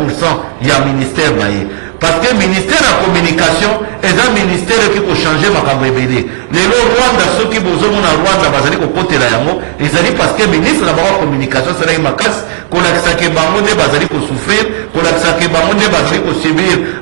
ya ministère na ye. Parce que le ministère de la communication est un ministère qui peut changer ma cabébélé. Les Rwanda, ceux qui besoin de Rwanda, ils ont côté là, ils ont dit parce que le ministre de la communication, c'est là, il m'a cassé, qu'on a que Bamonde, ils ont souffrir, qu'on a que Bamonde, ils ont subir,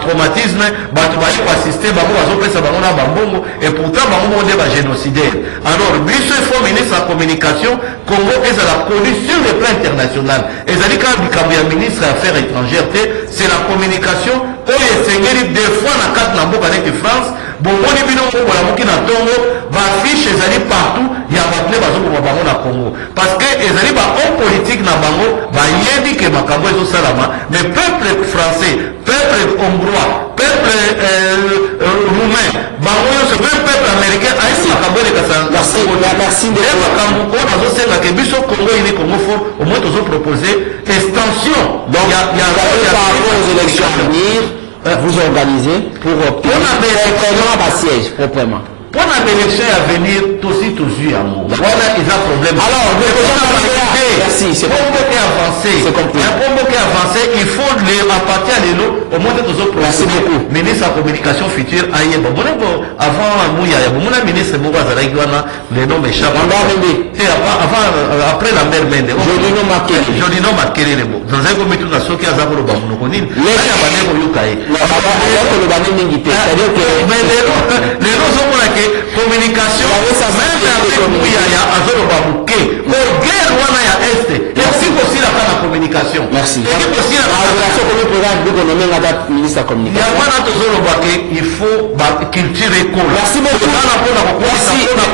traumatisme, ils ont assister, ils ont fait ça, et pourtant, Bamonde est génocidaire. Alors, lui, il faut ministre de la communication, Congo, ils ont connu sur le plan international. Ils ont dit quand le ministre des Affaires étrangères, c'est la communication. Oyo esengeli deux fois na carte na mboka neti France bomoni bino moko la moki na tongo ba fiche ezali partout ya batne bazokoma bango na Congo parce que ezali ba homme politique na bango ba yebi ke makambo ezosalama mais peuple français peuple hongrois peuple roumain bango yo ce même peuple américain aisi makambo ele kasa merci de makambo ko azosenga ke biso Congo ini Congo fort au moins tozo proposer extension donc il y a aux élections à venir, vous organisez pour obtenir un siège proprement. Pour l'élection à venir, aussi toujours amour. Voilà, ils ont problème. Alors, merci, c'est avancé. C'est compris. Il faut les appartenir à l'élo, au moins de tous autres. Merci beaucoup. Ministre de la communication future, avant Mouya, mon ministre Mouya Zaraïgouana, les noms m'échappent. Après la mère Mende. Jolino Makele. Dans un comité de la Soki Azabolo Bamonokonine. Les communication même avec Mouyaya Azoloba Mouké au guerre wana ya Est et aussi la communication merci et aussi la relation comme programme de nommer la ministre de la communication ya wana tozoloba ke il faut culture école merci beaucoup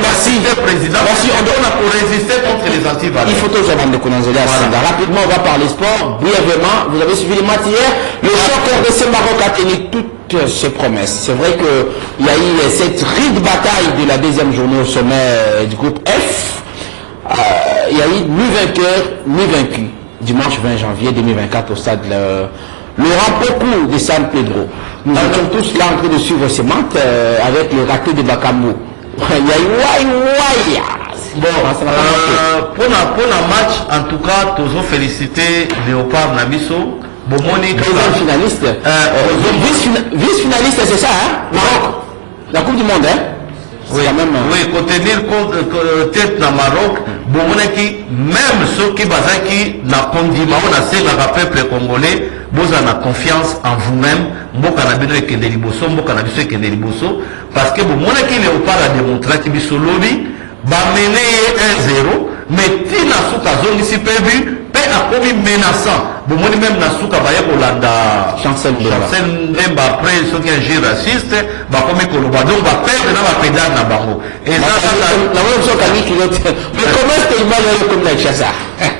merci président merci on doit résister contre les antivaleurs il faut toujours de Konanzela rapidement on va parler sport brièvement vous avez suivi les matchs hier le choc RDC Maroc a tenu toutes ses promesses. C'est vrai qu'il y a eu cette rude bataille de la deuxième journée au sommet du groupe F. Il y a eu ni vainqueur ni vaincu. Dimanche 20 janvier 2024 au stade Laurent Pocou de San Pedro. Nous étions tous là en train de suivre ces matchs avec le raté de Bakambo. Il y a eu bon, pour un match, en tout cas, tous féliciter Léopard Nabiso. Bomoni, deuxième finaliste. Vice-finaliste, c'est ça, hein? Maroc. La Coupe du Monde, hein? Oui, oui, contenir tête dans Maroc, Bomoni qui, même ceux qui basent na condiment, on a c'est le peuple congolais, vous avez confiance en vous-même, Mbokanabino et Kendeliboso, Mbokanabiso et Kendeliboso, parce que Bomoni qui Léopard a démontré qu'il est lobby, va mener 1-0, mais Tina Soukazon ici prévu, a commis menaçant. Bon, moi même Nasuka va y avoir Chancel Mbemba après ceux qui agissent racistes, va commis Koloba, donc va perdre dans la pédale na bango. Et ça, la même chose qu'à Nikilote. Mais comment est-ce qu'il va aller comme la Chassa?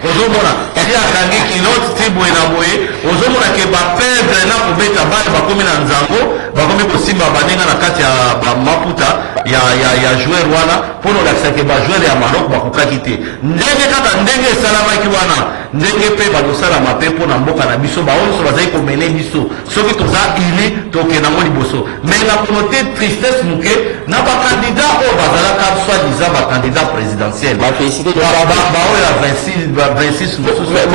Ozomona, si à Kangi Kilote, Tibo et Naboé, Ozomona qui va perdre na Kubeta Bal, va commis na Nzango, va commis Kosimba Banenga na Kati ya Maputa, ya joueur wana, pour nous l'accès que va jouer à Maroc, va quitter. Ndenge kata, ndenge salama kiwana. Ndenge pe balosala mape po na mboka na biso baonso bazali komene biso soki toza ili tokenda mo liboso mais la connoté tristesse muke na bakandidat oyo bazalaka soi-disant bakandidat présidentiel bafélicité baoyo ya 26 mosusu bao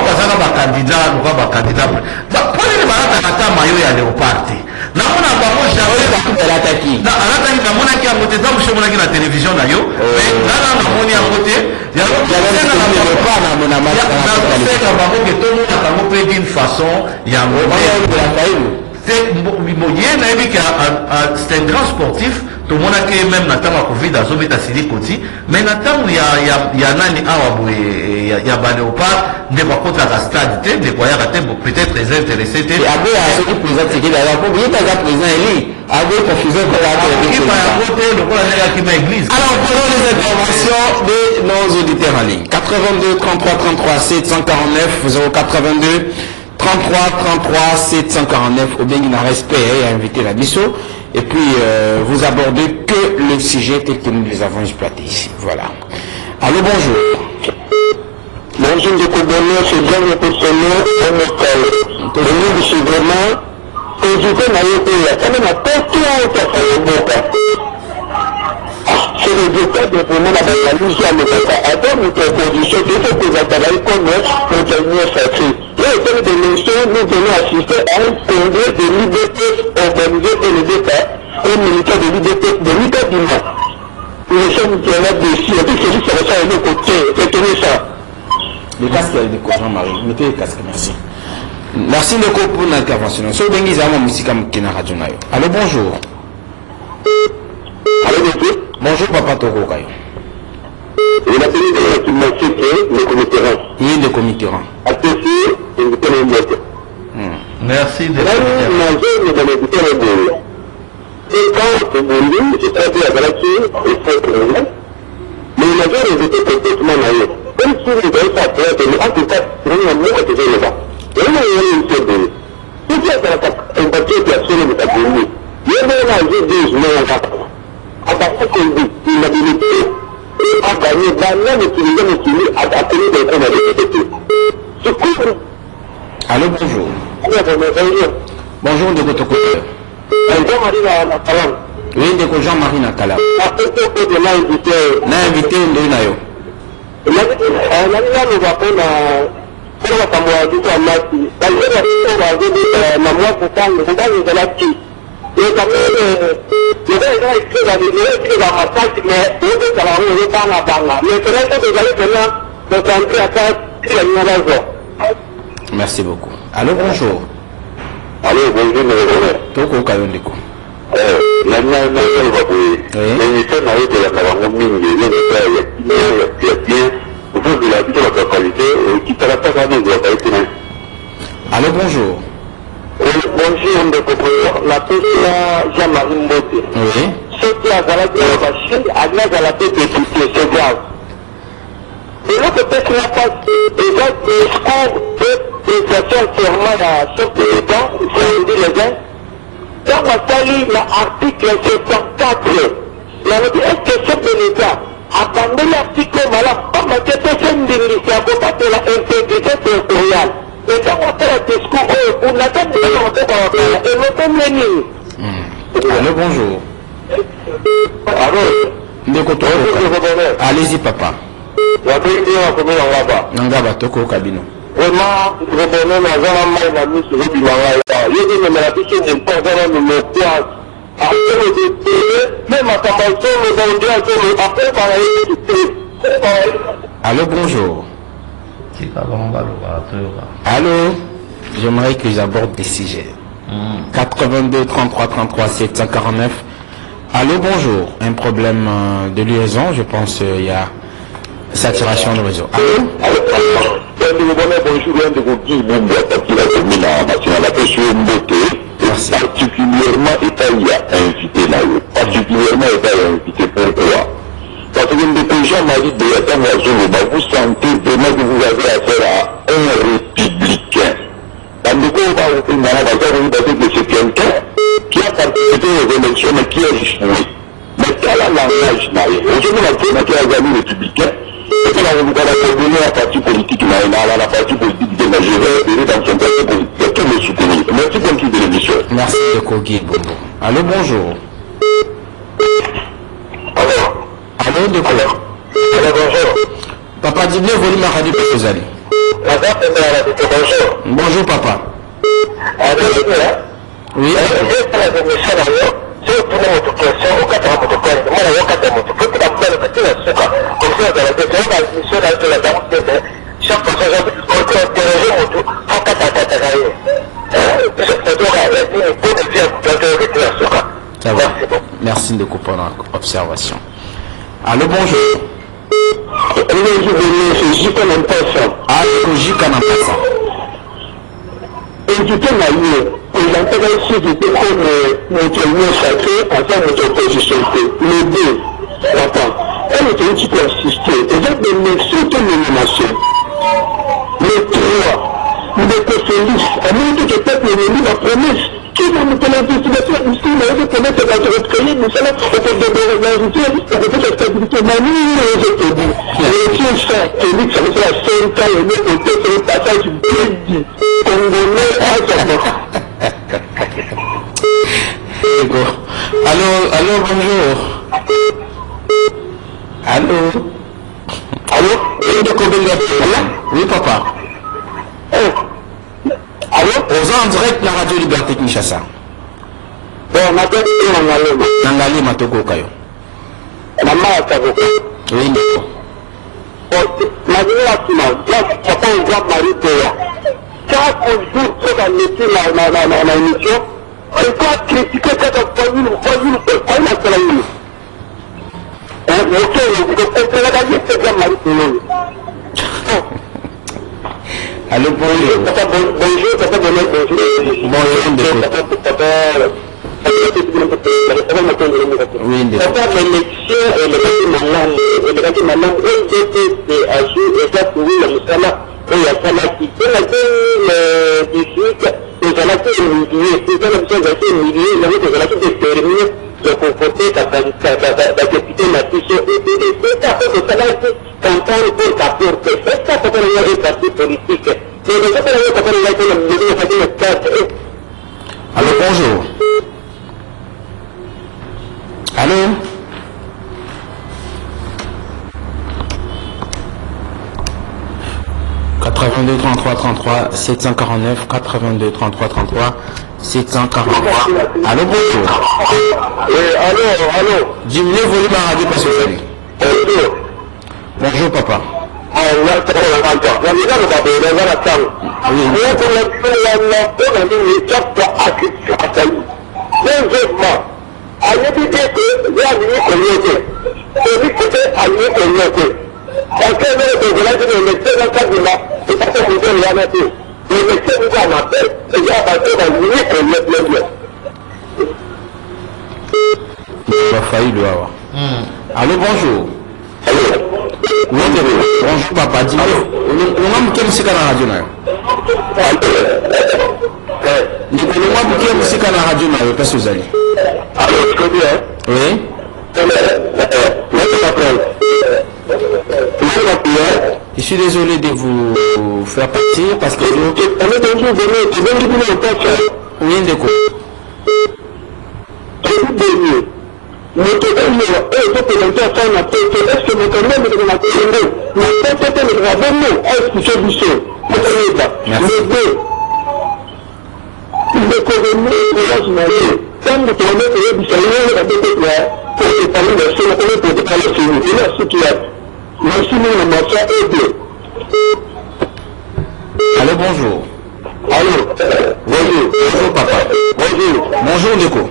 bazala bakandidat loka bakandidat ponene balataka ta mayo ya léopard te namona bango alataki namonaki yango te ntango somonaki na télévision na yo nana namoni yango te nasenga bango ke tomonaka yango mpe d'une façon yango ye nayebi ke c'est un grand sportif tomonaki même na ntango ya covid azobeta sili koti mais na ntango ya nani awa boye ya baléopard ndeko akotaka stade te ndeko ayaka te peut-être eza intéressé te alors prenons les informations de nos auditeurs en ligne 82 33 33 749 082 33 33 749 au bien il en respect et invité la bisso et puis vous abordez que le sujet tel que nous les avons exploité ici. Voilà. Allô, bonjour. Bonjour, je te donne ce bien de questionner au métal. Le nom de ce vraiment, hésiter n'a été là. Ça m'a pas tout à fait le bon. C'est résultat de vraiment la analyse à attends notre condition il faut que vous travaillez comme pour tenir sacré. Là, au terme de l'émission, nous venons assister à un congrès de liberté organisé par les États, un militaire de liberté de l'État. Nous sommes là dessus, et puis c'est juste ça va de côté, retenez ça. Le casque est de Jean-Marie, mettez le casque, merci. Merci beaucoup pour l'intervention. So bengi zama musika mkina radio nayo. Allô, bonjour. Allô, monsieur. Bonjour papa Toko Kayo. Il a appelé le comité rang. Il est le comité rang. Associé, il est le comité. Merci de et quand on dit, c'est très bien gratuit, et c'est très bien, mais il a déjà résulté complètement naïf. Même si vous avez ça pour être, en tout cas, vous avez un mot à te faire là-bas. Et là, il y a une chose de si tu as un papier qui a absolument de ta commune, il y a même un jeu de je n'ai pas. À partir qu'on dit, il a habilité à gagner, même utiliser le suivi à tenir des comptes à l'université. C'est cool. Allô, bonjour. Bonjour, de Kotoko. Oui, de Jean-Marie Nakala. Na invité ndo nayo. Merci beaucoup. Allô, bonjour. Allô, bonjour, Toko Kayondeko. La mienne va pouvoir. L'émission n'a été la caravane mingi, il y a bien, au bout de la vie de la qualité, qui ne va pas gagner de la qualité. Allô, bonjour. Bonjour, la personne Jean-Marie Mbote. Oui. Ce qui a gagné la machine, a gagné la tête de tout c'est grave. Et là, peut-être la passe, et là, le discours de façon clairement à chef de l'État, il faut dire les gens, dans ma salle, l'article 74, la est-ce que chef de l'État attendait l'article malade, pas ma tête, c'est une délicia, pour pas de la intégrité territoriale. Et quand on fait le discours, on attend de l'État, et on tombe les lignes. Allô, bonjour. Allez-y, papa. Nangaba Toko Kabino. Vraiment, je vais donner ma zone à mise sur le bilan. Je dis que la question n'est pas vraiment de l'occasion. Après le député, même à Tambaïso, le Bandia, après pareil. Allô, bonjour. Allô, j'aimerais que j'aborde des sujets. 82 33 33 749. Allô, bonjour. Un problème de liaison, je pense il y a saturation de réseau. Allô? Merci. Particulièrement État y a invité là. Particulièrement État y a invité pourquoi? Parce que le président m'a dit de vous sentez vraiment que vous avez affaire à un républicain. Dans le cas où c'est quelqu'un qui a participé aux élections mais qui a échoué. Mais quel est langage là? Aujourd'hui, la qui a gagné républicain. Et puis là, on va donner à la partie politique, la partie politique de la gérer dans son parti politique. Qui me soutenir? Merci pour qui de l'émission. Merci de Kogi Bobo. Allô, bonjour. Allô, de quoi? Allô, bonjour. Papa, dis bien, volume à radio pour vous aller. Bonjour. Bonjour, papa. Oui. Ça va. Merci de couper l'observation. Allô, bonjour. Il intéresse ceux qui étaient comme notre union sacrée, enfin notre opposition. Les deux, attends, elle était un petit peu assistée. Et donc, les surtout nominations. Les trois, nous étions félix. À moins que peut-être nous la promesse. Qui va nous connaître l'investigation? Ici, il a été connaître la retraite, mais ça, on peut rajouter, on peut faire la stabilité. Mais nous, je te dis, les filles, ça, Félix, ça veut dire la 5 ans, et nous, on peut faire un passage du Congolais à sa Allô, allô, bonjour. Allô? Allô? Oui, papa. Allô? Aux en direct la radio Liberté Kinshasa. Bon, on a bien dit Nangalema Togo Kayo. Maman a Togo. Oui, La vie papa, on voit Marie Théa. Chaque jour, quand on est dans l'émission, on doit critiquer cette famille, allô, bonjour. Bonjour, papa, Oui, allô, bonjour. Allô? « 82 33 33 749 82 33 33 743. Allô, bonjour. Oui, allô. Diminuez le volume à la radio parce que Bonjour. bonjour, papa. Allô, bonjour. Oui, bonjour, papa. Dis-moi, on a quelle musique à la radio? Dis-moi, quelle musique à la radio? Parce que vous allez. Oui. Je suis désolé de vous faire partir parce que oui, d'accord. Allô, bonjour. Bonjour, papa. Bonjour, Déco.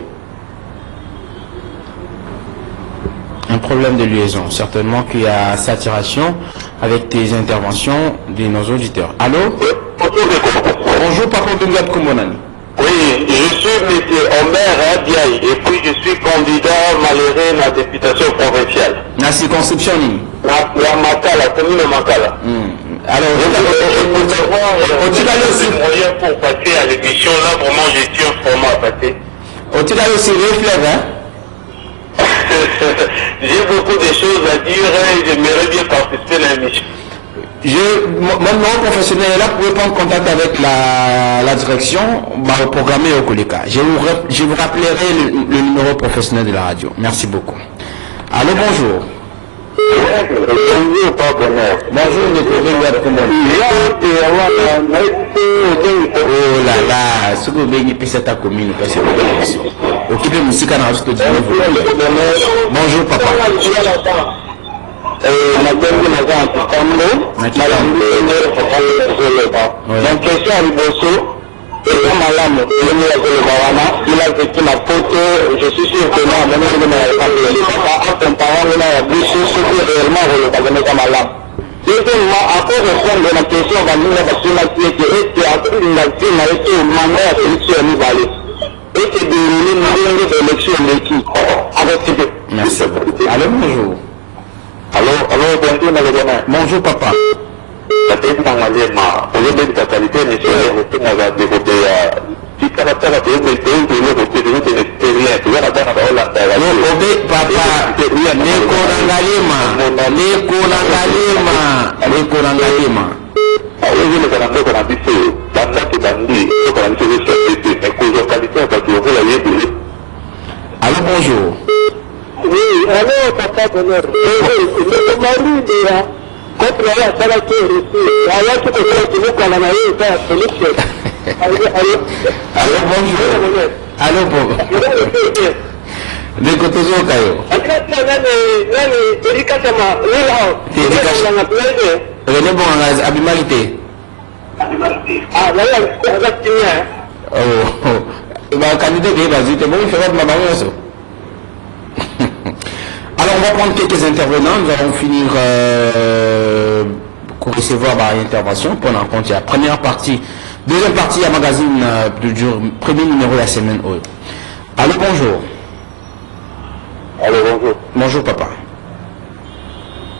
Un problème de liaison. Certainement qu'il y a saturation avec tes interventions de nos auditeurs. Allô? Bonjour, papa Bengat Komonani. Oui, je suis M. Omer Adiaï et puis je suis candidat malheureux à la députation provinciale. La circonscription, La Makala, commune de Makala. Alors, on dit aussi moyen pour passer à l'émission, là vraiment j'ai tué un format à passer. tu as aussi réfléchi, hein? J'ai beaucoup de choses à dire et j'aimerais bien participer à l'émission. Mon numéro professionnel est là, vous pouvez prendre contact avec la direction, programmer au Koleka. Je vous rappellerai le numéro professionnel de la radio. Merci beaucoup. Allô, bonjour. Bonjour, papa. Bonjour, oh là là, ce que vous avez dit, c'est ta commune, c'est la occupez musique à la radio. Bonjour, papa. Donc, question à Liboso, il a vécu ma pote, je suis sûr que non, en comparant ce qui est réellement malade. Deuxièmement, après répondre à la question, on va nous dire que est-ce qu'il a été mandat à sélection Nibali et que de l'élection l'équipe avec ces. Merci. Allô, bonjour. Bonjour, papa. Allô, bonjour. Oui, alors, papa, bonheur. Le mari de la contre la salle qui est reçue. Alors, tout le monde est là, il est Félix. Allô, bonjour. Allô, bonjour. De côté de Kayo. René Bonangaz, Abimalité. Ah, là, oh, candidat qui est basé, bon, il fera de ma mariage. Alors, on va prendre quelques intervenants. Nous allons finir pour recevoir l'intervention. Pour en compte la première partie, deuxième partie à magazine du jour, premier numéro de la semaine. Allô, bonjour. allô, bonjour. Bonjour, papa.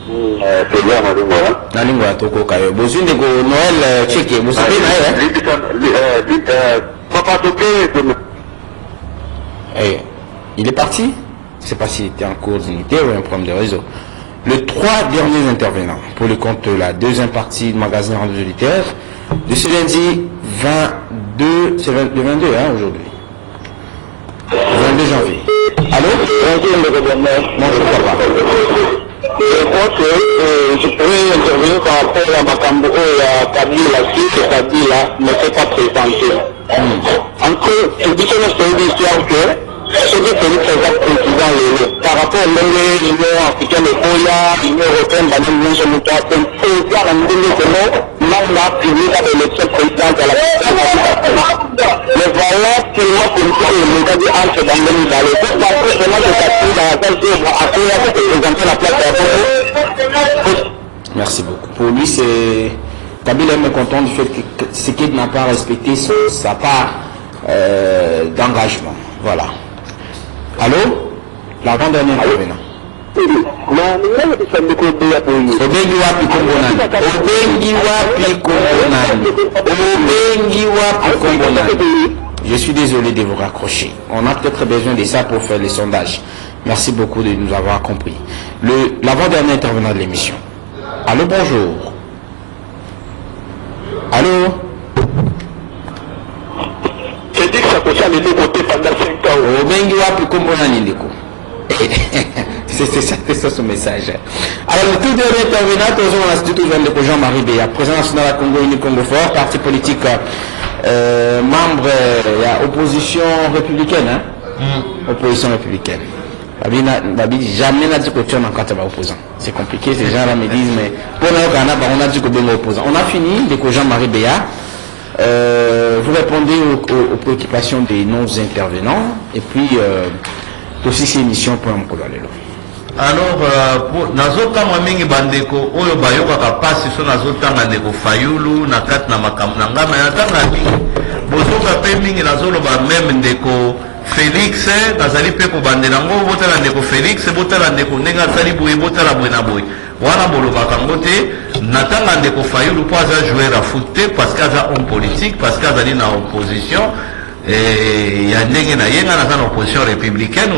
C'est bien, madame. Nalingwa Toko Kayo. Bozune de Noël Tchéké. Vous savez, Papa Topé, il est parti. Je ne sais pas s'il était en cours d'unité ou un problème de réseau. Les trois derniers intervenants pour le compte de la deuxième partie du magazine rendu solitaire de ce lundi 22, c'est le 22 aujourd'hui. 22 janvier. Allô? Bonjour papa. Je crois que je pourrais intervenir par rapport à Makambo et à Kabila, c'est-à-dire, ne s'est pas présenté. Encore, c'est une histoire que ce que Félix Houphouët président par rapport à l'Union africaine et l'Union européenne, l'Union européenne, c'est à la Union non la publique avec l'élection présidente de la mais voilà tellement politique et le cas entre dans le milieu. Pour la première de présenter la place. Merci beaucoup. Pour lui, c'est Kabila est mécontent du fait que ce qu'il n'a pas respecté sa part d'engagement. Voilà. Allô? L'avant-dernier intervenant. Obengi wapi Kombonani. Je suis désolé de vous raccrocher. On a peut-être besoin de ça pour faire les sondages. Merci beaucoup de nous avoir compris. L'avant-dernier intervenant de l'émission. Allô, bonjour. Allô? J'ai dit que ça peut aller de côté pendant 5 ans. Obengi wapi Kombonani ndeko. C'est ça ce message. Alors, le tout dernier intervenant, on a institut de Jean-Marie Béa, président national à Congo Uni Congo Fort, parti politique, membre de l'opposition républicaine. Opposition républicaine. Jamais n'a dit que tu es un opposant. C'est compliqué, ces gens-là me disent, mais pour nous, on a dit que tu es opposant. On a fini avec Jean-Marie Béa. Vous répondez aux préoccupations des non-intervenants et puis aussi ces émissions pour un là. Alors, nazotanga mingi bandeko oyo bayokaka pasi so nazotanga ndeko Fayulu na kati na makambo na ngama natanga mingi bozoka pe mingi nazoloba même ndeko Félix nazali pe kobandela ngo botala ndeko Félix botala ndeko ndenge asali boye botala boye na boye wana bolobaka ngo te natanga ndeko Fayulu po aza joueur à foot te parce qu'aza homme politique parce qu'azali na opposition et ya ndenge na yenga na sana opposition républicaine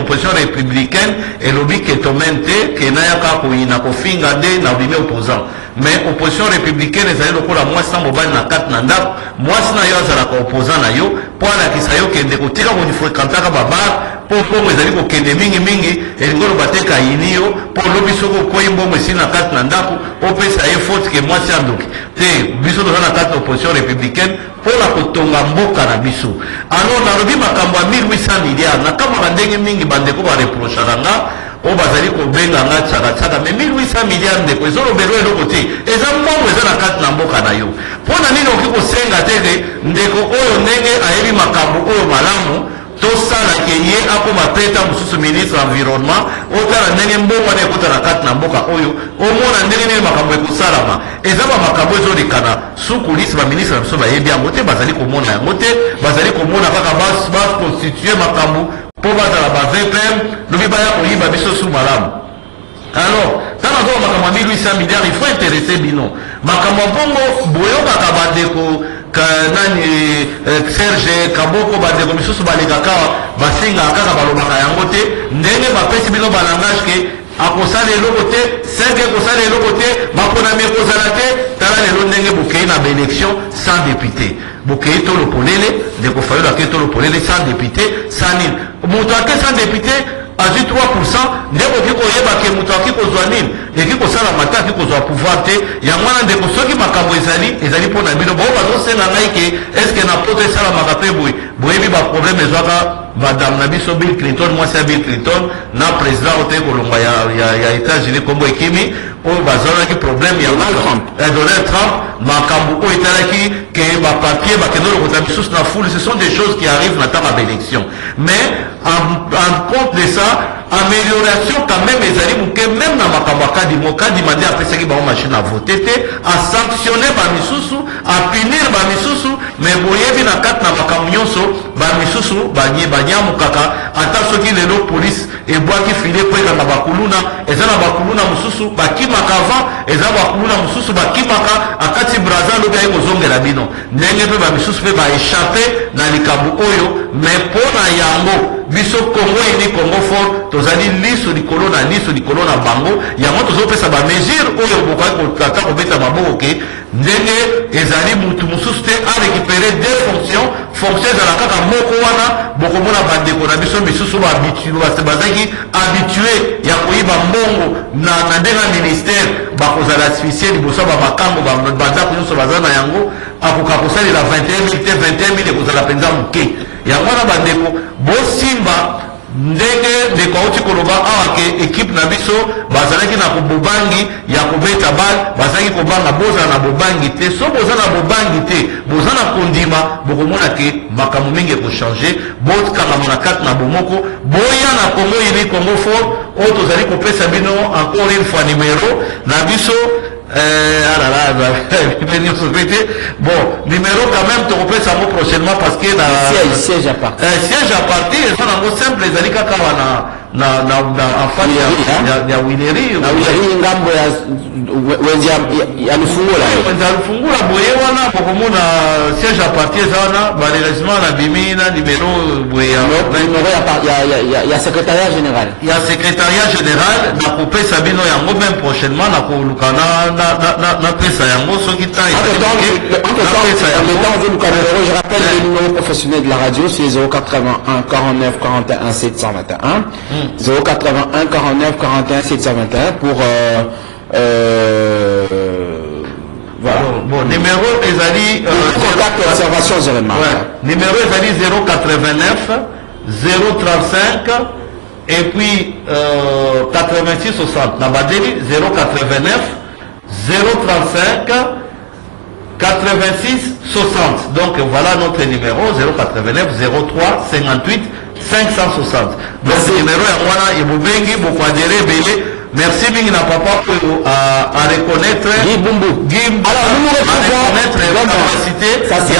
elobi ke tomente ke na yaka ko ina ko finga de na bime opposant mais opposition républicaine ezali lokola mwasi na mobali na kati na ndako mwasi na yo azalaka opposant na yo po alakisa yo kende kotika konifréquentaka babar po mbongo ezali kokende mingi elingo loba te kayini yo po lobi soko okwei mbongo esi na kati na ndako opesa ye faute ke mwasi andoki te biso toza na kati na opposition républicaine mpona kotonga mboka na biso alors nalobi makambo ya 1800 milliards nakamwaka ndenge mingi bandeko bareprochaka nga oyo bazali kobenga nga tsakatsaka mais 1800 milliards ndeko ezolobelwa eloko te eza mbongo eza na kati na mboka na yo mpona nini okoki kosenga teke ndeko oyo ndenge ayebi makambo oyo malamu tosalaka ye akoma peta mosusu ministre environnement otala ndenge mbongo wana ekota na kati na mboka oyo omona ndenge nini makambo ekosalama eza bamakambo ezolekana sukulisi baministre na biso bayebi yango te bazali komona yango te bazali komona kaka baconstitue makambo mpo bazala ba VPM lobi baya koyiba biso su malamu alors ntango azoka makambo ya 1800 milliards il faut intéresse bino makambo ya bongo boyokaka bandeko nani Serge Kaboko bandeko misusu balekaka basingaka kaka balobaka yango te ndenge bapesi bino balangage ke akosala eloko te 5 ekosala eloko te baponami ekozala te tala lelo ndenge bokei na baélection sans député bokei tolo polele ndeko Fayulu akei tolo polele sans député sans nini moto ake sans député azwi 3% ndeko okoki koyeba ke moto akoki kozwa nini eki kosalama te akoki kozwa pouvoir te yango wana ndeko soki makambo ezali mpo na bino bao bazosenga ngai ke eske na poto esalamaka mpe boye boyebi baproblème ezwaka madame na biso Bill Clinton mwasi ya Bill Clinton na président ote kolongwa ya États-Unis kombo ekimi oyo bazalaki problème ya Donald Trump makambo oyo etalaki ke bapapier bakende lokota bisusu na foule ce sont des choses qui arrivent na ntango ya baélection mais en compte de ça amélioration quand même ezali moke même na makambo ya kadima nde apesaki bango machine à voter te asanctionne bamisusu apinir bamisusu mais boyebi na kati na makambo nyonso bamisusu banyamukaka ata soki lelo police ebwaki file po ekanga bakuluna eza na bakuluna mosusu bakimaka avant eza bakuluna mosusu bakimaka akati braza lobi ayi kozongela bino ndenge mpe bamisusu mpe baéchappe na likambo oyo mais mpo na yango biso Congo eni Congo fort tozali liso likolo na bango yango tozopesa bamesure oyo bokaki kotata kobeta maboko ke ndenge ezali mutu mosusu te arécupere deux fonctions ezala kaka moko wana bokomona bandeko na biso misusu bazalaki habitue ya koyiba mbongo na ndenge ya ministère bakozala asphyxie liboso ya bamakambo bandako nyonso baza na yango akoka kosalela 21 000 te 21 000 ekozala mpenza moke yango wana bandeko bosimba ndenge ndeko auti koloba awa ke ekipe na biso bazalaki na bobangi ya kobeta bal bazalaki kobanga bozala na bobangi te so boza na bobangi te boza na kondima bokomona ke makambo mingi ekochange botkangama na kati na bomoko boya na Congo yini Congo fort oyo tozali kopesa bino encore une fois numéro na biso bon numéro quand même tokopesa yango prochainement parce que siège à partir eza nango simple ezali kaka en face ya winerie ngambo ya lufungula boye wana bokomona siège à partir eza wana malheureusement na bimi na numéro boye ya secrétariat général nakopesa bino yango même prochainement nakoluka na pesa yango soki temps je rappelle le numéro professionnel de la radio, c'est 081 49 41 721 081 49 41 721 pour voilà. Bon, numéro ezali contact observation Zéréma. Numéro ezali 089 035 et puis 86 60. Nabadeli 089 035 86 60. Donc voilà notre numéro 089 03 58 560. Donc ce numéro est voilà et vous venez beaucoup adhérer belé. Merci bien na papa à reconnaître Guy Bumbu. Alors nous nous retrouvons la capacité ça c'est le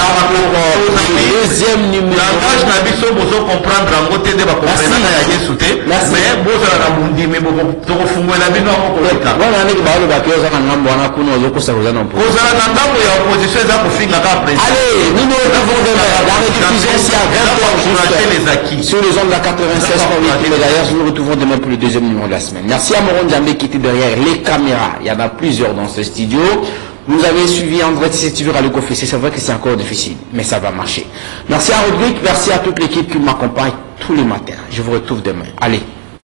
deuxième numéro. Langage na biso bozo comprendre ngo te de ba comprendre na ya Yesu te mais bozo na mundi mais boko to kufungwela bino ko koleka. Wana niki baalo ba kioza na ngambo wana kuno zo kosakoza na mpo. Koza na ngambo ya opposition za kufinga ka président. Allez, nous nous retrouvons demain. La rediffusion c'est à 20h sur les ondes de la 96.8 MHz. Nous nous retrouvons demain pour le deuxième numéro de la semaine. Merci à Moron Djambé qui était derrière les caméras. Il y en a plusieurs dans ce studio. Vous avez suivi André Tissétivur à le confesser. C'est vrai que c'est encore difficile, mais ça va marcher. Merci à Rodrigue, merci à toute l'équipe qui m'accompagne tous les matins. Je vous retrouve demain. Allez.